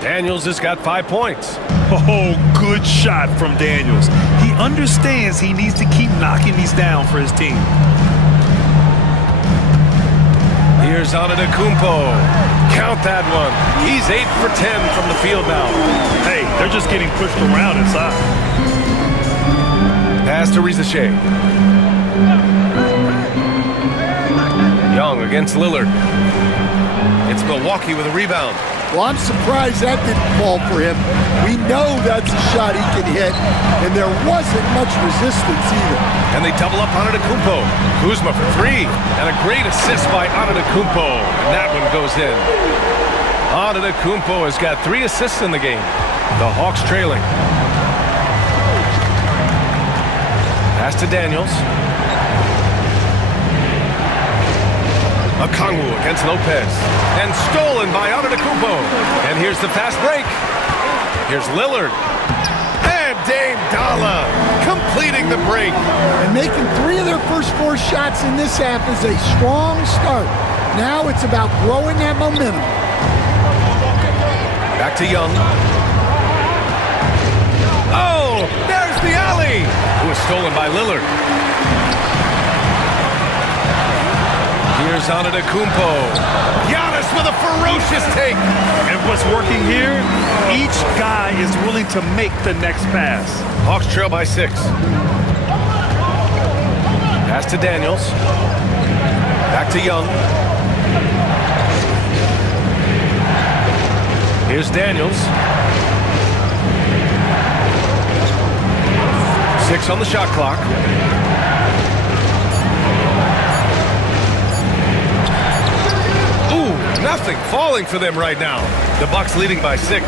Daniels has got 5 points. Oh, good shot from Daniels. He understands he needs to keep knocking these down for his team. Here's Antetokounmpo. Count that one. He's 8 for 10 from the field now. Hey, they're just getting pushed around inside. Pass to Risache. Young against Lillard. It's Milwaukee with a rebound. Well, I'm surprised that didn't fall for him. We know that's a shot he can hit, and there wasn't much resistance either. And they double up Antetokounmpo. Kuzma for 3. And a great assist by Antetokounmpo. And that one goes in. Antetokounmpo has got 3 assists in the game. The Hawks trailing. Pass to Daniels. Okongwu against Lopez. And stolen by Antetokounmpo. And here's the fast break. Here's Lillard. And Dame Dalla completing the break. And making 3 of their first 4 shots in this half is a strong start. Now it's about growing that momentum. Back to Young. Oh, there's the alley. It was stolen by Lillard. Here's Antetokounmpo. Giannis with a ferocious take. And what's working here, each guy is willing to make the next pass. Hawks trail by 6. Pass to Daniels. Back to Young. Here's Daniels. 6 on the shot clock. Nothing falling for them right now. The Bucks leading by 6.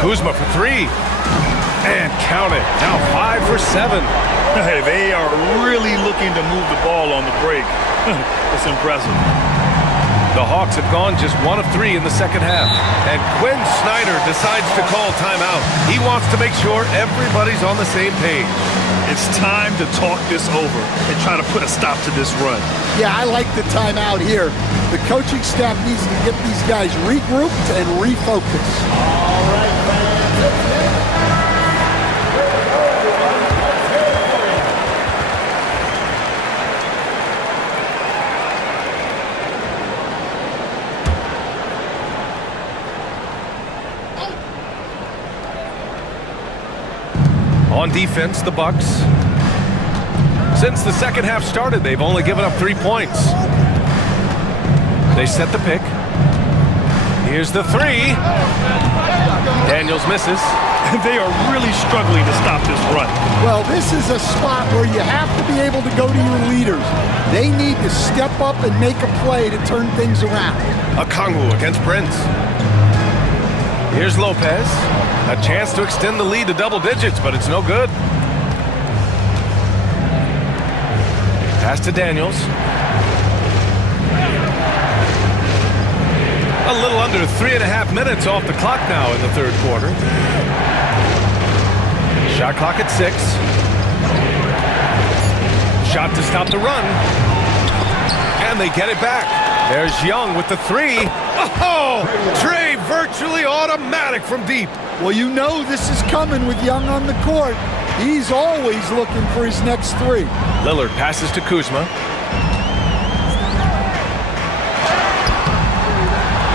Kuzma for 3. And count it. Now 5 for 7. Hey, they are really looking to move the ball on the break. It's impressive. The Hawks have gone just 1 of 3 in the second half. And Quinn Snyder decides to call timeout. He wants to make sure everybody's on the same page. It's time to talk this over and try to put a stop to this run. Yeah, I like the timeout here. The coaching staff needs to get these guys regrouped and refocus. All right, fans, it's On defense, the Bucks. Since the second half started, they've only given up 3 points. They set the pick. Here's the three. Daniels misses. They are really struggling to stop this run. Well, this is a spot where you have to be able to go to your leaders. They need to step up and make a play to turn things around. Okongwu against Prince. Here's Lopez. A chance to extend the lead to double digits, but it's no good. Pass to Daniels. A little under 3.5 minutes off the clock now in the third quarter. Shot clock at 6. Shot to stop the run. And they get it back. There's Young with the three. Oh, Trey virtually automatic from deep. Well, you know this is coming with Young on the court. He's always looking for his next three. Lillard passes to Kuzma.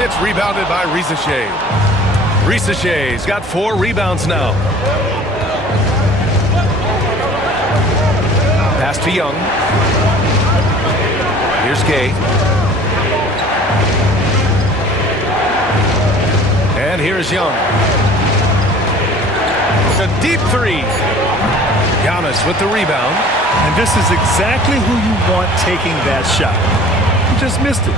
It's rebounded by Risache. Risache's got 4 rebounds now. Pass to Young. Here's Gay. And here's Young. A deep three. Giannis with the rebound. And this is exactly who you want taking that shot. He just missed it.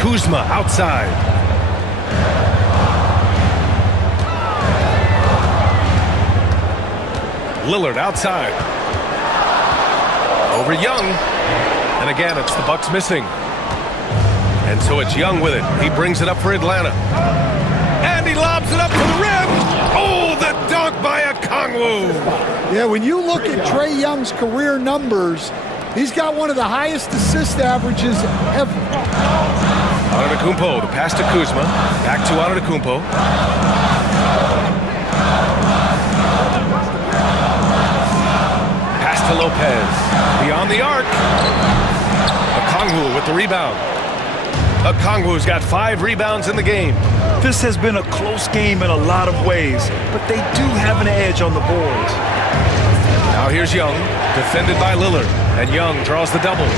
Kuzma outside. Lillard outside. Over Young. And again, it's the Bucks missing. And so it's Young with it. He brings it up for Atlanta. And he lobs it up to the rim. Oh, the dunk by Okongwu. Yeah, when you look at Trae Young's career numbers, he's got one of the highest assist averages ever. Antetokounmpo, the pass to Kuzma. Back to Antetokounmpo. Pass to Lopez. Beyond the arc. Okongwu with the rebound. Okongwu's got 5 rebounds in the game. This has been a close game in a lot of ways, but they do have an edge on the boards. Now here's Young, defended by Lillard, and Young draws the double.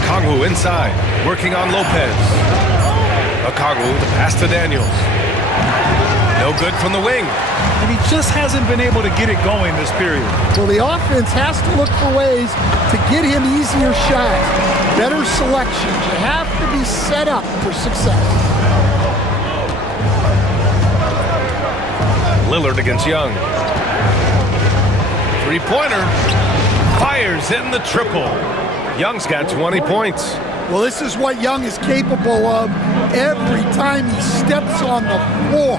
Okongwu inside, working on Lopez. Okongwu, the pass to Daniels. No good from the wing. And he just hasn't been able to get it going this period. Well, the offense has to look for ways to get him easier shots, better selections. You have to be set up for success. Lillard against Young. Three-pointer. Fires in the triple. Young's got 20 points. Well, this is what Young is capable of every time he steps on the floor.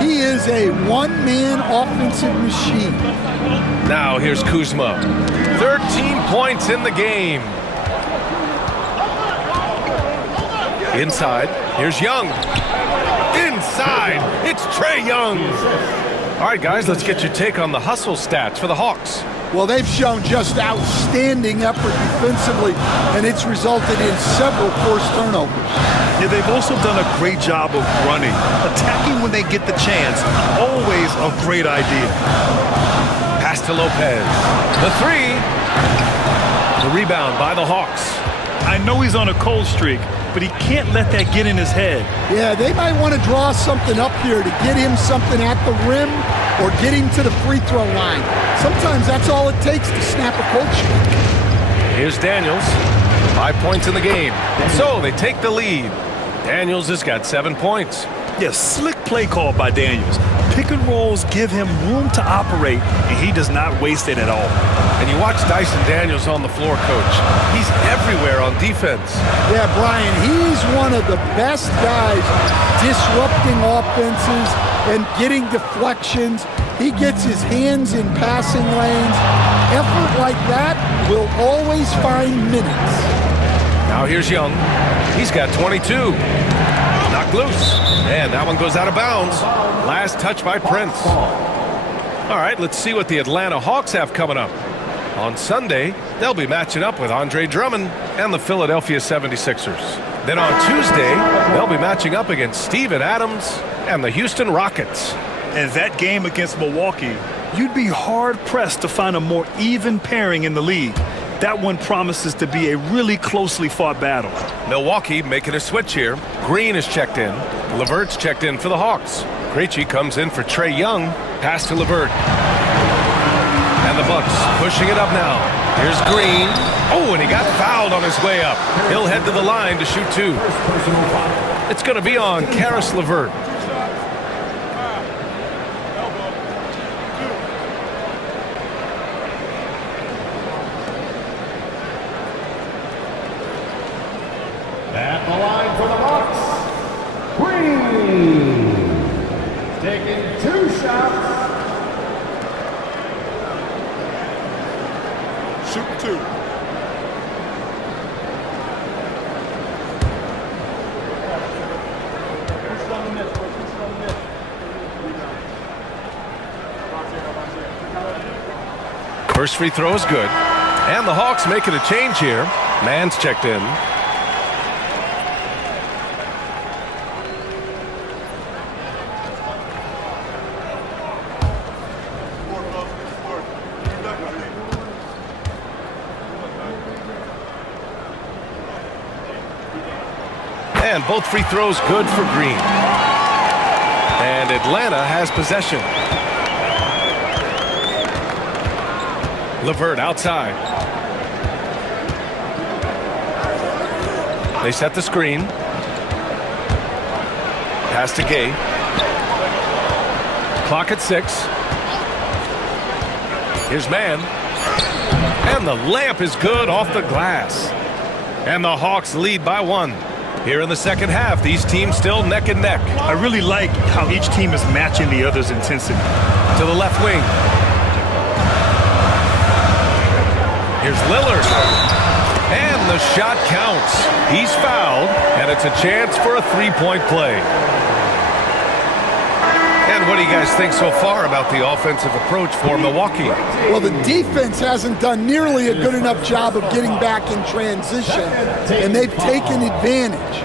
He is a one-man offensive machine. Now here's Kuzma. 13 points in the game. Inside, here's Young. Inside, it's Trae Young. All right, guys, let's get your take on the hustle stats for the Hawks. Well, they've shown just outstanding effort defensively, and it's resulted in several forced turnovers. Yeah, they've also done a great job of running. Attacking when they get the chance, always a great idea. Pass to Lopez. The three. The rebound by the Hawks. I know he's on a cold streak, but he can't let that get in his head. Yeah, they might want to draw something up here to get him something at the rim or get him to the free throw line. Sometimes that's all it takes to snap a cold streak. Here's Daniels. 5 points in the game. So they take the lead. Daniels has got 7 points. Yeah, slick play call by Daniels. Pick and rolls give him room to operate, and he does not waste it at all. And you watch Dyson Daniels on the floor, Coach. He's everywhere on defense. Yeah, Brian, he's one of the best guys disrupting offenses and getting deflections. He gets his hands in passing lanes. Effort like that will always find minutes. Now here's Young. He's got 22. Knocked loose. And that one goes out of bounds. Last touch by Prince. All right, let's see what the Atlanta Hawks have coming up. On Sunday, they'll be matching up with Andre Drummond and the Philadelphia 76ers. Then on Tuesday, they'll be matching up against Steven Adams and the Houston Rockets. And that game against Milwaukee, you'd be hard-pressed to find a more even pairing in the league. That one promises to be a really closely fought battle. Milwaukee making a switch here. Green is checked in. LeVert's checked in for the Hawks. Krejci comes in for Trae Young. Pass to LeVert. And the Bucks pushing it up now. Here's Green. Oh, and he got fouled on his way up. He'll head to the line to shoot 2. It's going to be on Karis LeVert. At the line for the Hawks, Green. Taking 2 shots. Shoot 2. First free throw is good. And the Hawks making a change here. Mann's checked in. And both free throws good for Green. And Atlanta has possession. LeVert outside. They set the screen. Pass to Gay. Clock at 6. Here's Mann. And the layup is good off the glass. And the Hawks lead by 1. Here in the second half, these teams still neck and neck. I really like how each team is matching the other's intensity. To the left wing. Here's Lillard. And the shot counts. He's fouled, and it's a chance for a 3-point play. And what do you guys think so far about the offensive approach for Milwaukee? Well, the defense hasn't done nearly a good enough job of getting back in transition, and they've taken advantage,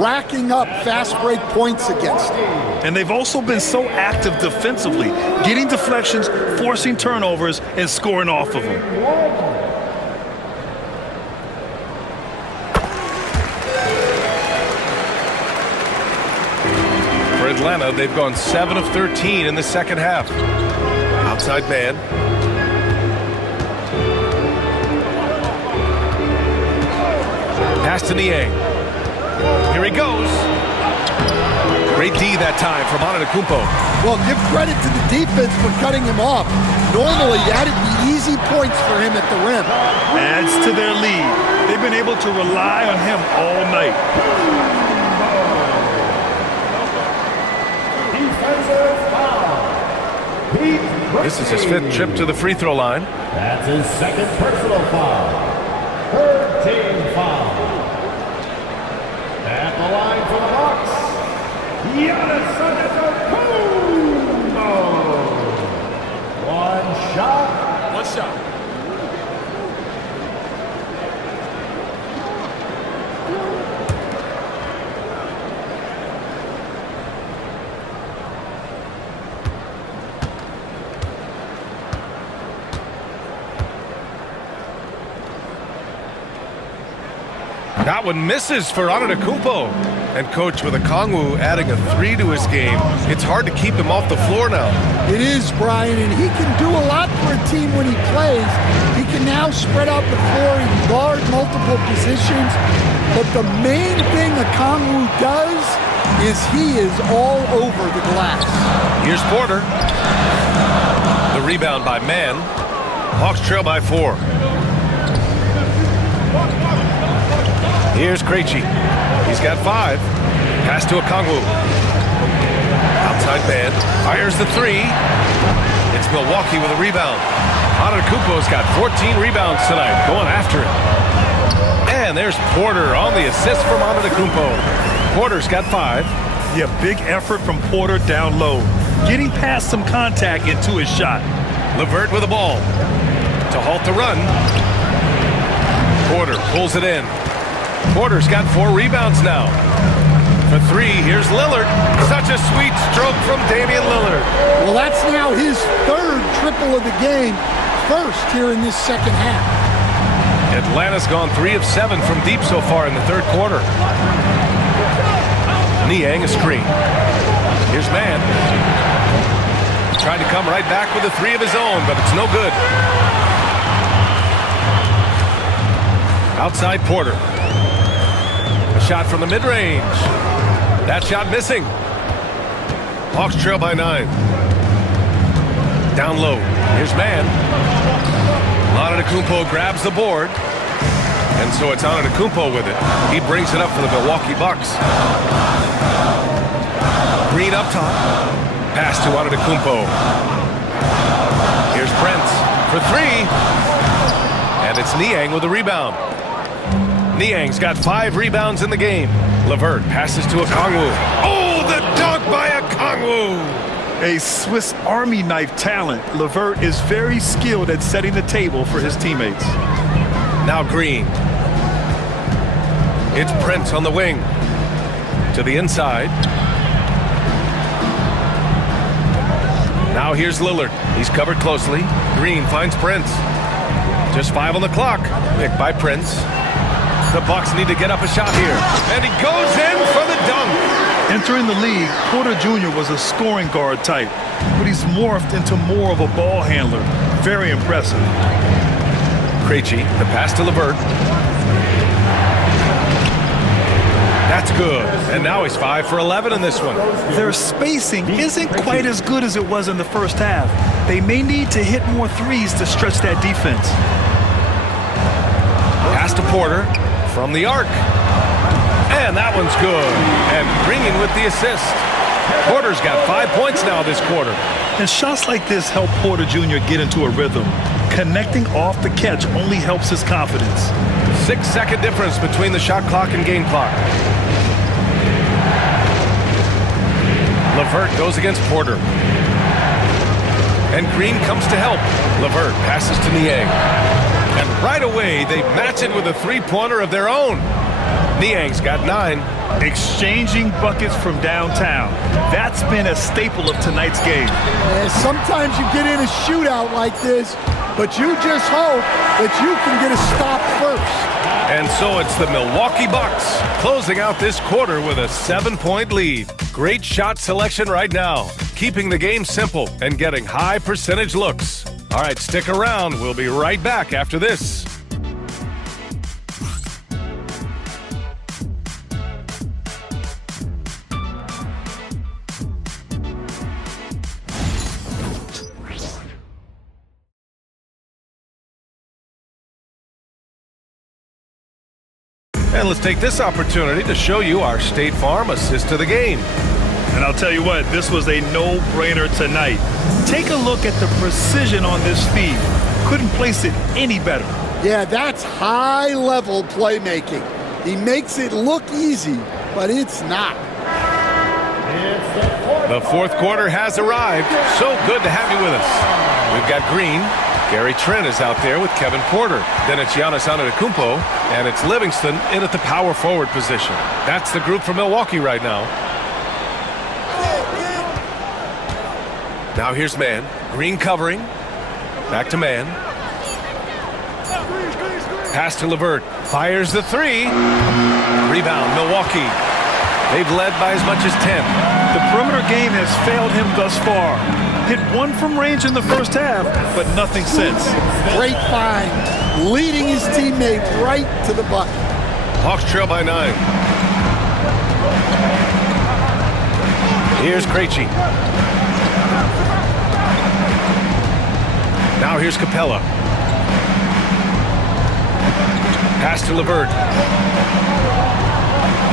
racking up fast break points against them. And they've also been so active defensively, getting deflections, forcing turnovers, and scoring off of them. Atlanta, they've gone 7 of 13 in the second half. Outside man. Pass to Niang. Here he goes. Great D that time from Antetokounmpo. Well, give credit to the defense for cutting him off. Normally, that'd be easy points for him at the rim. Adds to their lead. They've been able to rely on him all night. This is his 5th trip to the free throw line. That's his 2nd personal foul. 3rd team foul. At the line for the Hawks, Giannis Antetokounmpo. One shot. One shot. That one misses for Antetokounmpo. And coach, with Okongwu adding a 3 to his game, it's hard to keep him off the floor now. It is, Brian, and he can do a lot for a team when he plays. He can now spread out the floor, he can guard multiple positions. But the main thing Okongwu does is he is all over the glass. Here's Porter. The rebound by Mann. Hawks trail by 4. Here's Krejci. He's got 5. Pass to Okongwu. Outside man. Fires the 3. It's Milwaukee with a rebound. Antetokounmpo's got 14 rebounds tonight, going after it. And there's Porter on the assist from Antetokounmpo. Porter's got 5. Yeah, big effort from Porter down low, getting past some contact into his shot. LeVert with the ball. to halt the run. Porter pulls it in. Porter's got 4 rebounds now. For 3, here's Lillard. Such a sweet stroke from Damian Lillard. Well, that's now his 3rd triple of the game, first here in this second half. Atlanta's gone 3 of 7 from deep so far in the 3rd quarter. Niang a screen. Here's Mann. Trying to come right back with a 3 of his own, but it's no good. Outside Porter. A shot from the mid-range. That shot missing. Hawks trail by 9. Down low. Here's Mann. Antetokounmpo grabs the board. And so it's Antetokounmpo with it. He brings it up for the Milwaukee Bucks. Green up top. Pass to Antetokounmpo. Here's Prince for 3. And it's Niang with a rebound. Niang's got 5 rebounds in the game. LeVert passes to Okongwu. Oh, the dunk by Okongwu! A Swiss Army knife talent, LeVert is very skilled at setting the table for his teammates. Now Green. It's Prince on the wing. To the inside. Now here's Lillard. He's covered closely. Green finds Prince. Just 5 on the clock. Picked by Prince. The Bucks need to get up a shot here. And he goes in for the dunk. Entering the league, Porter Jr. was a scoring guard type, but he's morphed into more of a ball handler. Very impressive. Krejci, the pass to LeVert. That's good. And now he's 5 for 11 in this one. Their spacing isn't quite as good as it was in the first half. They may need to hit more threes to stretch that defense. Pass to Porter from the arc. And that one's good. And Green with the assist. Porter's got 5 points now this quarter. And shots like this help Porter Jr. get into a rhythm. Connecting off the catch only helps his confidence. 6-second difference between the shot clock and game clock. LeVert goes against Porter. And Green comes to help. LeVert passes to Niang. And right away, they match it with a 3-pointer of their own. Niang's got 9. Exchanging buckets from downtown. That's been a staple of tonight's game. Yeah, sometimes you get in a shootout like this, but you just hope that you can get a stop first. And so it's the Milwaukee Bucks closing out this quarter with a 7-point lead. Great shot selection right now, keeping the game simple and getting high percentage looks. All right, stick around. We'll be right back after this. And let's take this opportunity to show you our State Farm assist to the game. And I'll tell you what, this was a no-brainer tonight. Take a look at the precision on this feed. Couldn't place it any better. Yeah, that's high-level playmaking. He makes it look easy, but it's not. The 4th quarter has arrived. So good to have you with us. We've got Green. Gary Trent is out there with Kevin Porter. Then it's Giannis Antetokounmpo, and it's Livingston in at the power forward position. That's the group from Milwaukee right now. Now here's Mann. Green covering. Back to Mann. Pass to LeVert. Fires the 3. Rebound, Milwaukee. They've led by as much as 10. The perimeter game has failed him thus far. Hit 1 from range in the first half, but nothing since. Great find, leading his teammate right to the bucket. Hawks trail by 9. Here's Krejci. Now here's Capella. Pass to LeVert.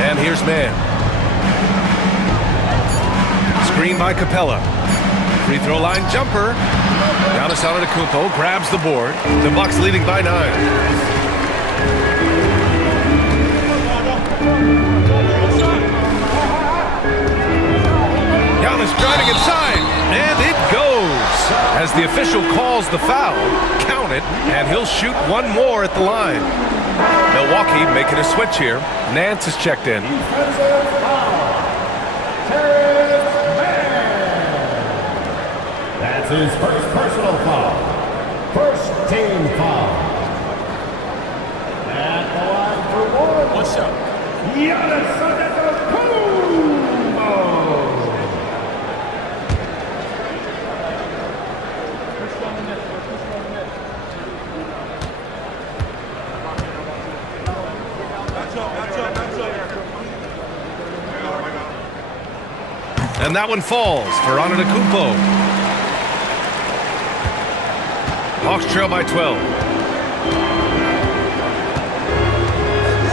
And here's Mann. Screen by Capella. Free throw line jumper. Giannis Antetokounmpo grabs the board. The Bucks leading by 9. Giannis driving inside, and it goes as The official calls the foul, count it, and he'll shoot one more at the line. Milwaukee making a switch here. Nance is checked in. That's his first personal foul. First team foul. At the line for one. What's up? Giannis Antetokounmpo. And that one falls for Antetokounmpo. Hawks trail by 12.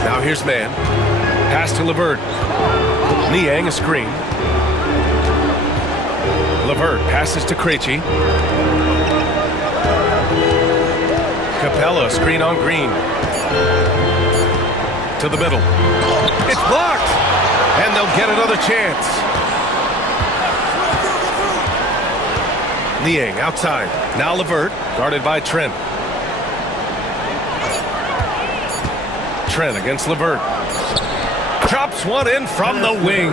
Now here's man. Pass to LeVert. Niang a screen. LeVert passes to Krejci. Capella screen on Green. To the middle. It's blocked! And they'll get another chance. Niang outside. Now LeVert, guarded by Trent. Trent against LeVert. Drops one in from the wing.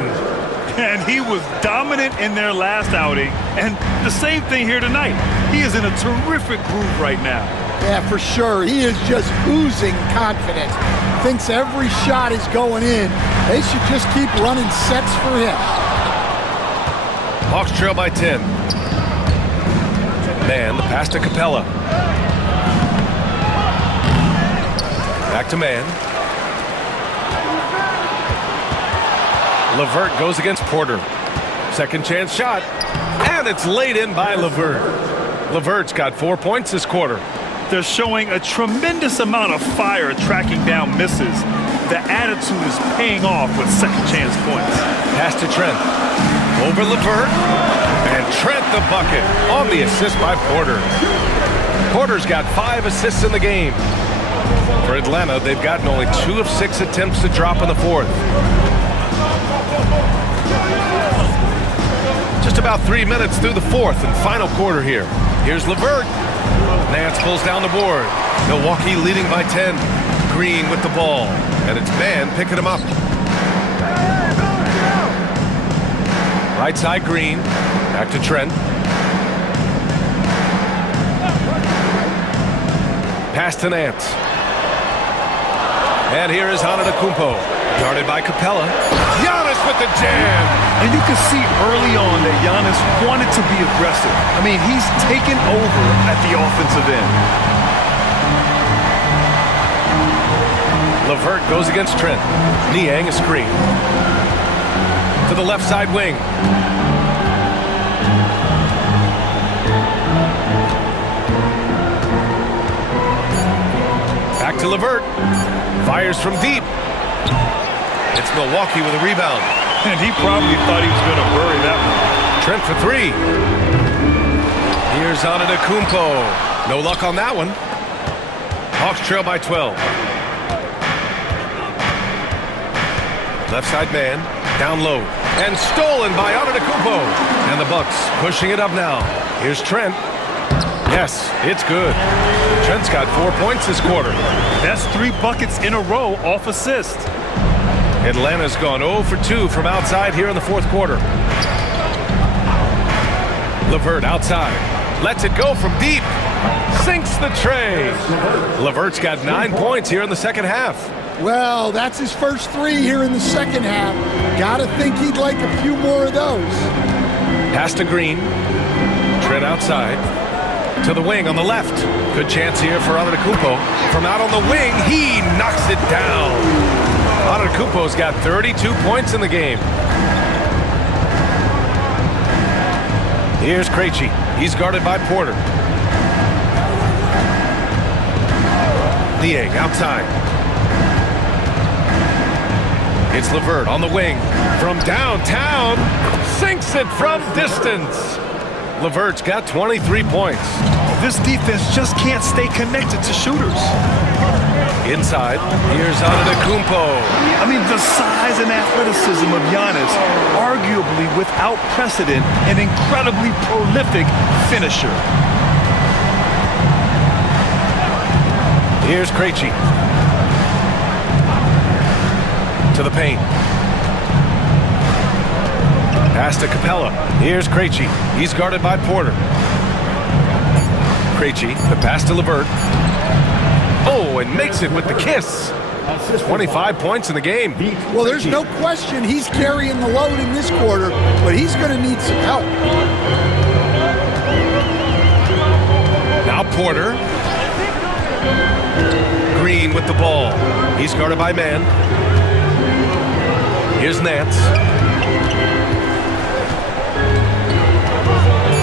And he was dominant in their last outing. And the same thing here tonight. He is in a terrific groove right now. Yeah, for sure. He is just oozing confidence. Thinks every shot is going in. They should just keep running sets for him. Hawks trail by 10. Man, the pass to Capella. Back to man. LeVert goes against Porter. Second chance shot. And it's laid in by LeVert. LeVert's got 4 points this quarter. They're showing a tremendous amount of fire tracking down misses. The attitude is paying off with second chance points. Pass to Trent. Over LeVert. And Trent the bucket on the assist by Porter. Porter's got 5 assists in the game. For Atlanta, they've gotten only 2 of 6 attempts to drop in the fourth. Just about 3 minutes through the fourth and final quarter here. Here's LeVert. Nance pulls down the board. Milwaukee leading by 10. Green with the ball. And it's man picking him up. Right side Green. Back to Trent. Pass to Nance. And here is Antetokounmpo. Guarded by Capella. Giannis with the jam. And you can see early on that Giannis wanted to be aggressive. I mean, he's taken over at the offensive end. LeVert goes against Trent. Niang a screen. To the left side wing. Back to LeVert. Fires from deep. It's Milwaukee with a rebound. And he probably thought he was going to bury that one. Trent for 3. Here's Antetokounmpo. No luck on that one. Hawks trail by 12. Left side man. Down low. And stolen by Antetokounmpo. And the Bucks pushing it up now. Here's Trent. Yes, it's good. Trent's got 4 points this quarter. That's 3 buckets in a row off assist. Atlanta's gone 0 for 2 from outside here in the fourth quarter. LeVert outside. Lets it go from deep. Sinks the tray. LeVert's got 9 points here in the second half. Well, that's his first 3 here in the second half. Gotta think he'd like a few more of those. Pass to Green. Trent outside. To the wing on the left. Good chance here for Antetokounmpo. From out on the wing, he knocks it down. Antetokounmpo's got 32 points in the game. Here's Krejci. He's guarded by Porter. Niang outside. It's LeVert on the wing. From downtown, sinks it from distance. LeVert's got 23 points. This defense just can't stay connected to shooters. Inside, here's Antetokounmpo. I mean, the size and athleticism of Giannis, arguably without precedent, an incredibly prolific finisher. Here's Krejci. To the paint. Pass to Capella. Here's Krejci. He's guarded by Porter. Krejci, the pass to LeVert. Oh, and makes it with the kiss. 25 points in the game. Well, there's no question he's carrying the load in this quarter, but he's going to need some help. Now Porter. Green with the ball. He's guarded by Mann. Here's Nance.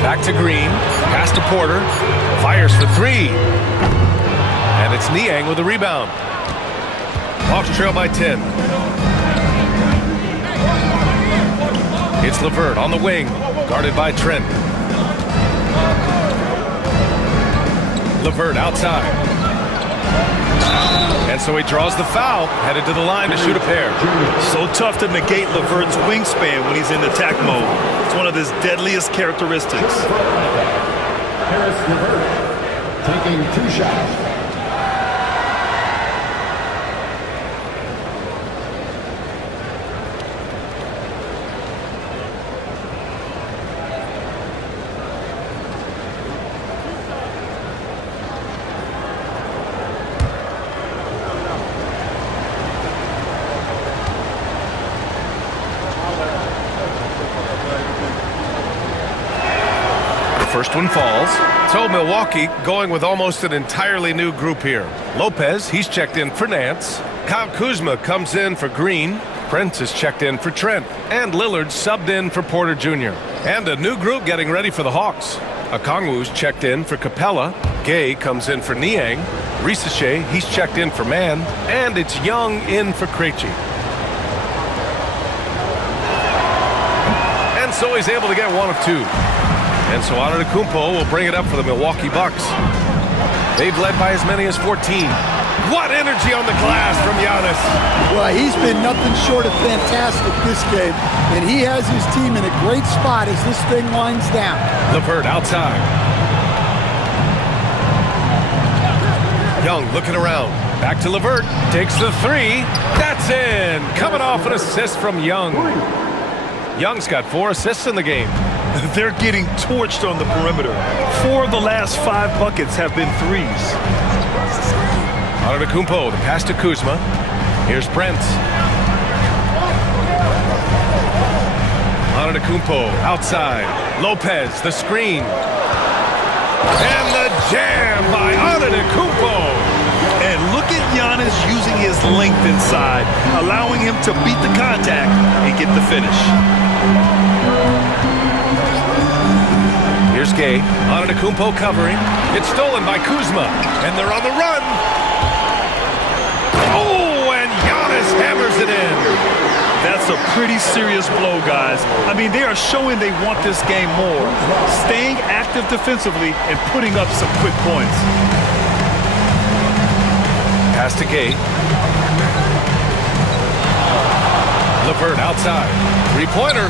Back to Green. Pass to Porter. Fires for three. And it's Niang with the rebound. Hawks trail by 10. It's LeVert on the wing, guarded by Trent. LeVert outside. And so he draws the foul, headed to the line to shoot a pair. So tough to negate LeVert's wingspan when he's in attack mode. It's one of his deadliest characteristics. Harris LeVert taking 2 shots. First one falls. So Milwaukee going with almost an entirely new group here. Lopez, he's checked in for Nance. Kyle Kuzma comes in for Green. Prince is checked in for Trent. And Lillard subbed in for Porter Jr. And a new group getting ready for the Hawks. Okongwu's checked in for Capella. Gay comes in for Niang. Risache, he's checked in for Mann. And it's Young in for Krejci. And so he's able to get one of two. And so Antetokounmpo will bring it up for the Milwaukee Bucks. They've led by as many as 14. What energy on the glass from Giannis. Well, he's been nothing short of fantastic this game, and he has his team in a great spot as this thing winds down. LeVert outside. Young looking around. Back to LeVert. Takes the three. That's in. Coming off an assist from Young. Young's got 4 assists in the game. They're getting torched on the perimeter. 4 of the last 5 buckets have been threes. Antetokounmpo, the pass to Kuzma. Here's Prince. Antetokounmpo outside. Lopez, the screen. And the jam by Antetokounmpo. And look at Giannis using his length inside, allowing him to beat the contact and get the finish. Here's Gay. Antetokounmpo covering. It's stolen by Kuzma. And they're on the run. Oh, and Giannis hammers it in. That's a pretty serious blow, guys. I mean, they are showing they want this game more. Staying active defensively and putting up some quick points. Pass to Gay. LeVert outside. 3-pointer.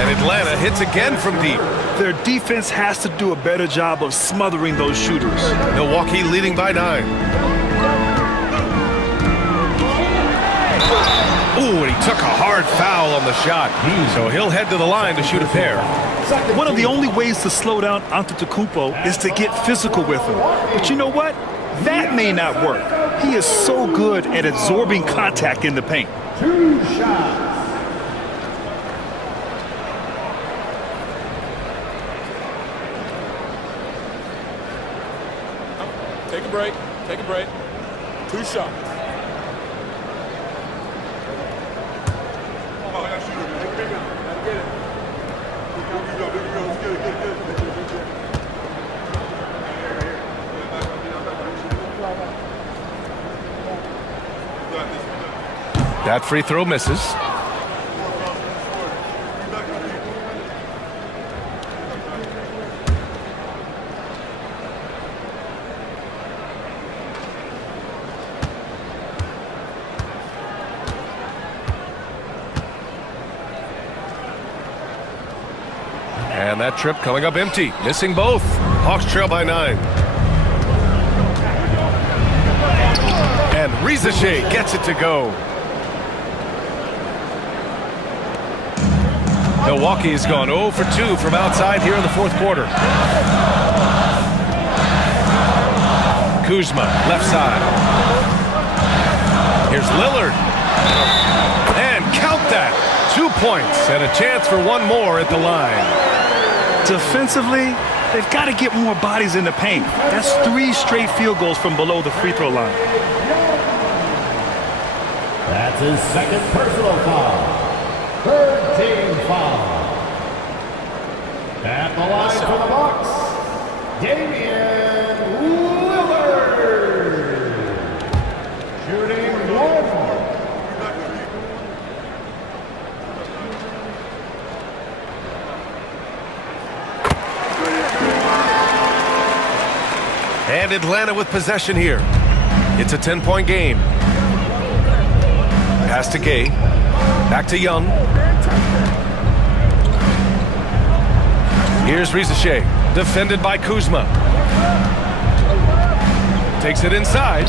And Atlanta hits again from deep. Their defense has to do a better job of smothering those shooters. Milwaukee leading by 9. Ooh, and he took a hard foul on the shot. So he'll head to the line to shoot a pair. One of the only ways to slow down Antetokounmpo is to get physical with him. But you know what? That may not work. He is so good at absorbing contact in the paint. 2 shots. Take a break. Take a break. 2 shots. That free throw misses. And that trip coming up empty, missing both. Hawks trail by 9. Rizachet gets it to go. Milwaukee has gone 0 for 2 from outside here in the fourth quarter. Kuzma, left side. Here's Lillard. And count that. 2 points and a chance for one more at the line. Defensively, they've got to get more bodies in the paint. That's 3 straight field goals from below the free throw line. That's his second personal foul. Third team foul. At the line for the Bucks, Damian Lillard. Shooting 1. And Atlanta with possession here. It's a 10-point game. Pass to Gay. Back to Young. Here's Rizachet. Defended by Kuzma. Takes it inside.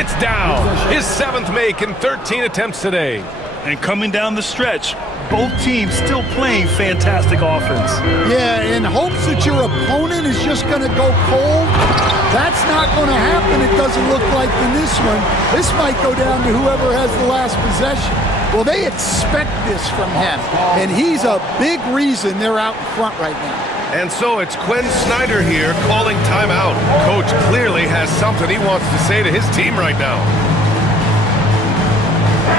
It's down. His 7th make in 13 attempts today. And coming down the stretch, both teams still playing fantastic offense. Yeah, in hopes that your opponent is just going to go cold. That's not going to happen, it doesn't look like in this one. This might go down to whoever has the last possession. Well, they expect this from him, and he's a big reason they're out in front right now. And so it's Quinn Snyder here calling timeout. Coach clearly has something he wants to say to his team right now.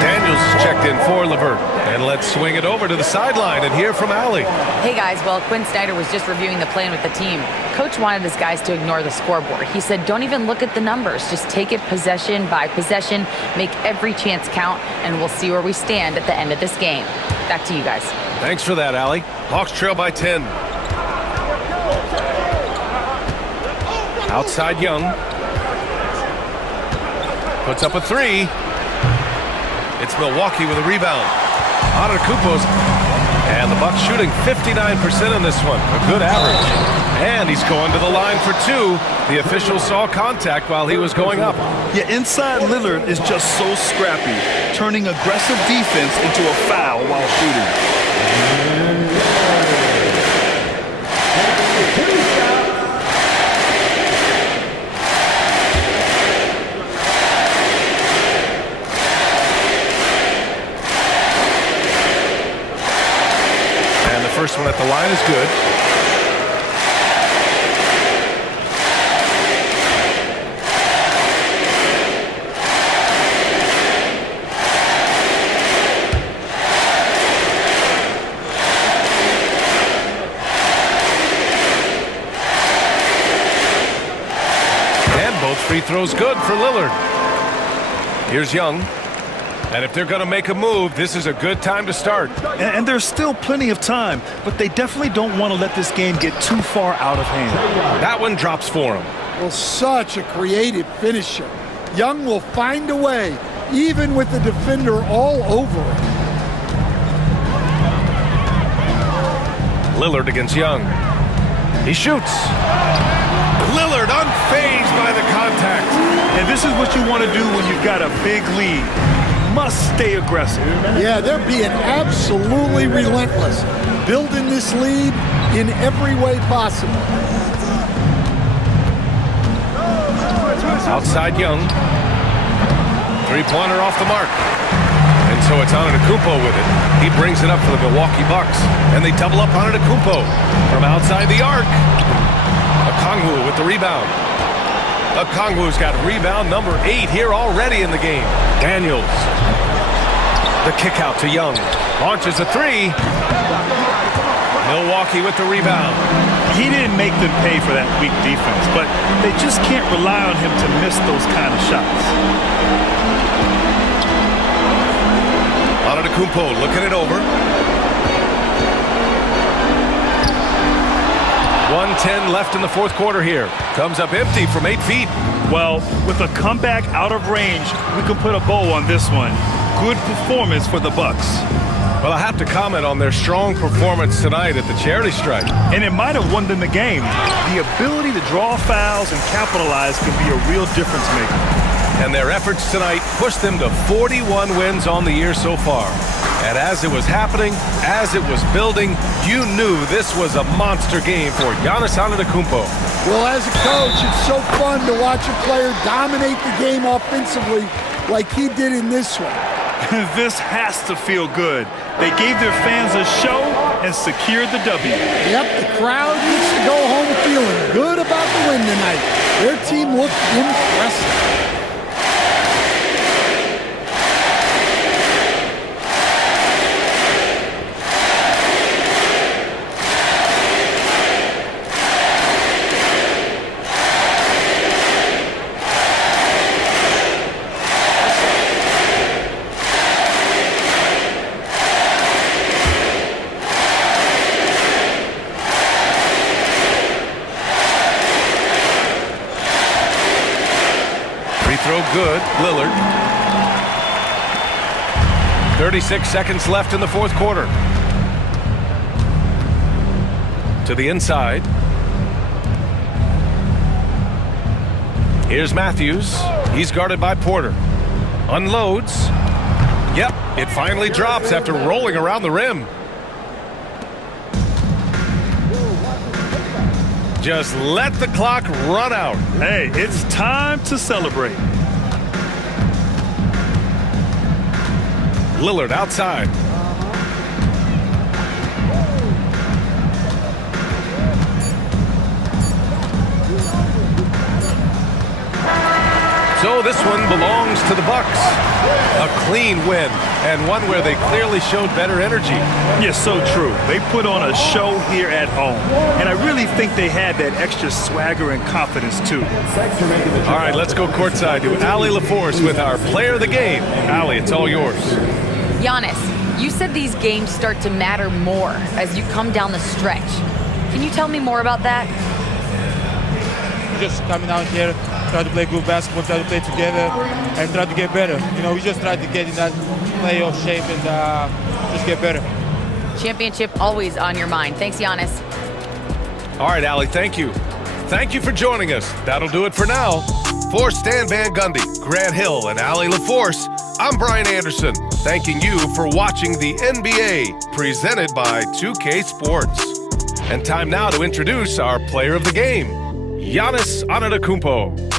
Daniels checked in for Levert. And let's swing it over to the sideline and hear from Allie. Hey guys, well, Quinn Snyder was just reviewing the plan with the team. Coach wanted his guys to ignore the scoreboard. He said, don't even look at the numbers. Just take it possession by possession, make every chance count, and we'll see where we stand at the end of this game. Back to you guys. Thanks for that, Allie. Hawks trail by 10. Outside Young. Puts up a 3. It's Milwaukee with a rebound. Antetokounmpo's, and the Bucks shooting 59% in this one. A good average. And he's going to the line for 2. The official saw contact while he was going up. Yeah, inside Lillard is just so scrappy, turning aggressive defense into a foul while shooting. First one at the line is good. And both free throws good for Lillard. Here's Young. And if they're going to make a move, this is a good time to start. And there's still plenty of time, but they definitely don't want to let this game get too far out of hand. That one drops for him. Well, such a creative finisher. Young will find a way, even with the defender all over it. Lillard against Young. He shoots. Lillard unfazed by the contact. And this is what you want to do when you've got a big lead. Must stay aggressive. Yeah, they're being absolutely relentless, building this lead in every way possible. Outside Young. Three-pointer off the mark. And so it's Antetokounmpo with it. He brings it up for the Milwaukee Bucks. And they double up Antetokounmpo from outside the arc. Okongwu with the rebound. Okongwu's got rebound number 8 here already in the game. Daniels. The kick out to Young. Launches a 3. Milwaukee with the rebound. He didn't make them pay for that weak defense, but they just can't rely on him to miss those kind of shots. Antetokounmpo looking it over. 1:10 left in the fourth quarter here. Comes up empty from 8 feet. Well, with a comeback out of range, we can put a bow on this one. Good performance for the Bucks. Well, I have to comment on their strong performance tonight at the charity stripe. And it might have won them the game. The ability to draw fouls and capitalize can be a real difference maker. And their efforts tonight pushed them to 41 wins on the year so far. And as it was happening, as it was building, you knew this was a monster game for Giannis Antetokounmpo. Well, as a coach, it's so fun to watch a player dominate the game offensively like he did in this one. This has to feel good. They gave their fans a show and secured the W. Yep, the crowd gets to go home feeling good about the win tonight. Their team looked impressive. Throw good, Lillard. 36 seconds left in the fourth quarter. To the inside. Here's Matthews. He's guarded by Porter. Unloads. Yep, it finally drops after rolling around the rim. Just let the clock run out. Hey, it's time to celebrate. Lillard outside. So this one belongs to the Bucks. A clean win, and one where they clearly showed better energy. Yes, so true. They put on a show here at home, and I really think they had that extra swagger and confidence too. All right, let's go courtside to Allie LaForce with our player of the game. Allie, it's all yours. Giannis, you said these games start to matter more as you come down the stretch. Can you tell me more about that? Just coming out here, try to play good basketball, try to play together, and try to get better. You know, we just try to get in that playoff shape and just get better. Championship always on your mind. Thanks, Giannis. All right, Allie, thank you. Thank you for joining us. That'll do it for now. For Stan Van Gundy, Grant Hill, and Allie LaForce, I'm Brian Anderson, thanking you for watching the NBA, presented by 2K Sports. And time now to introduce our player of the game, Giannis Antetokounmpo.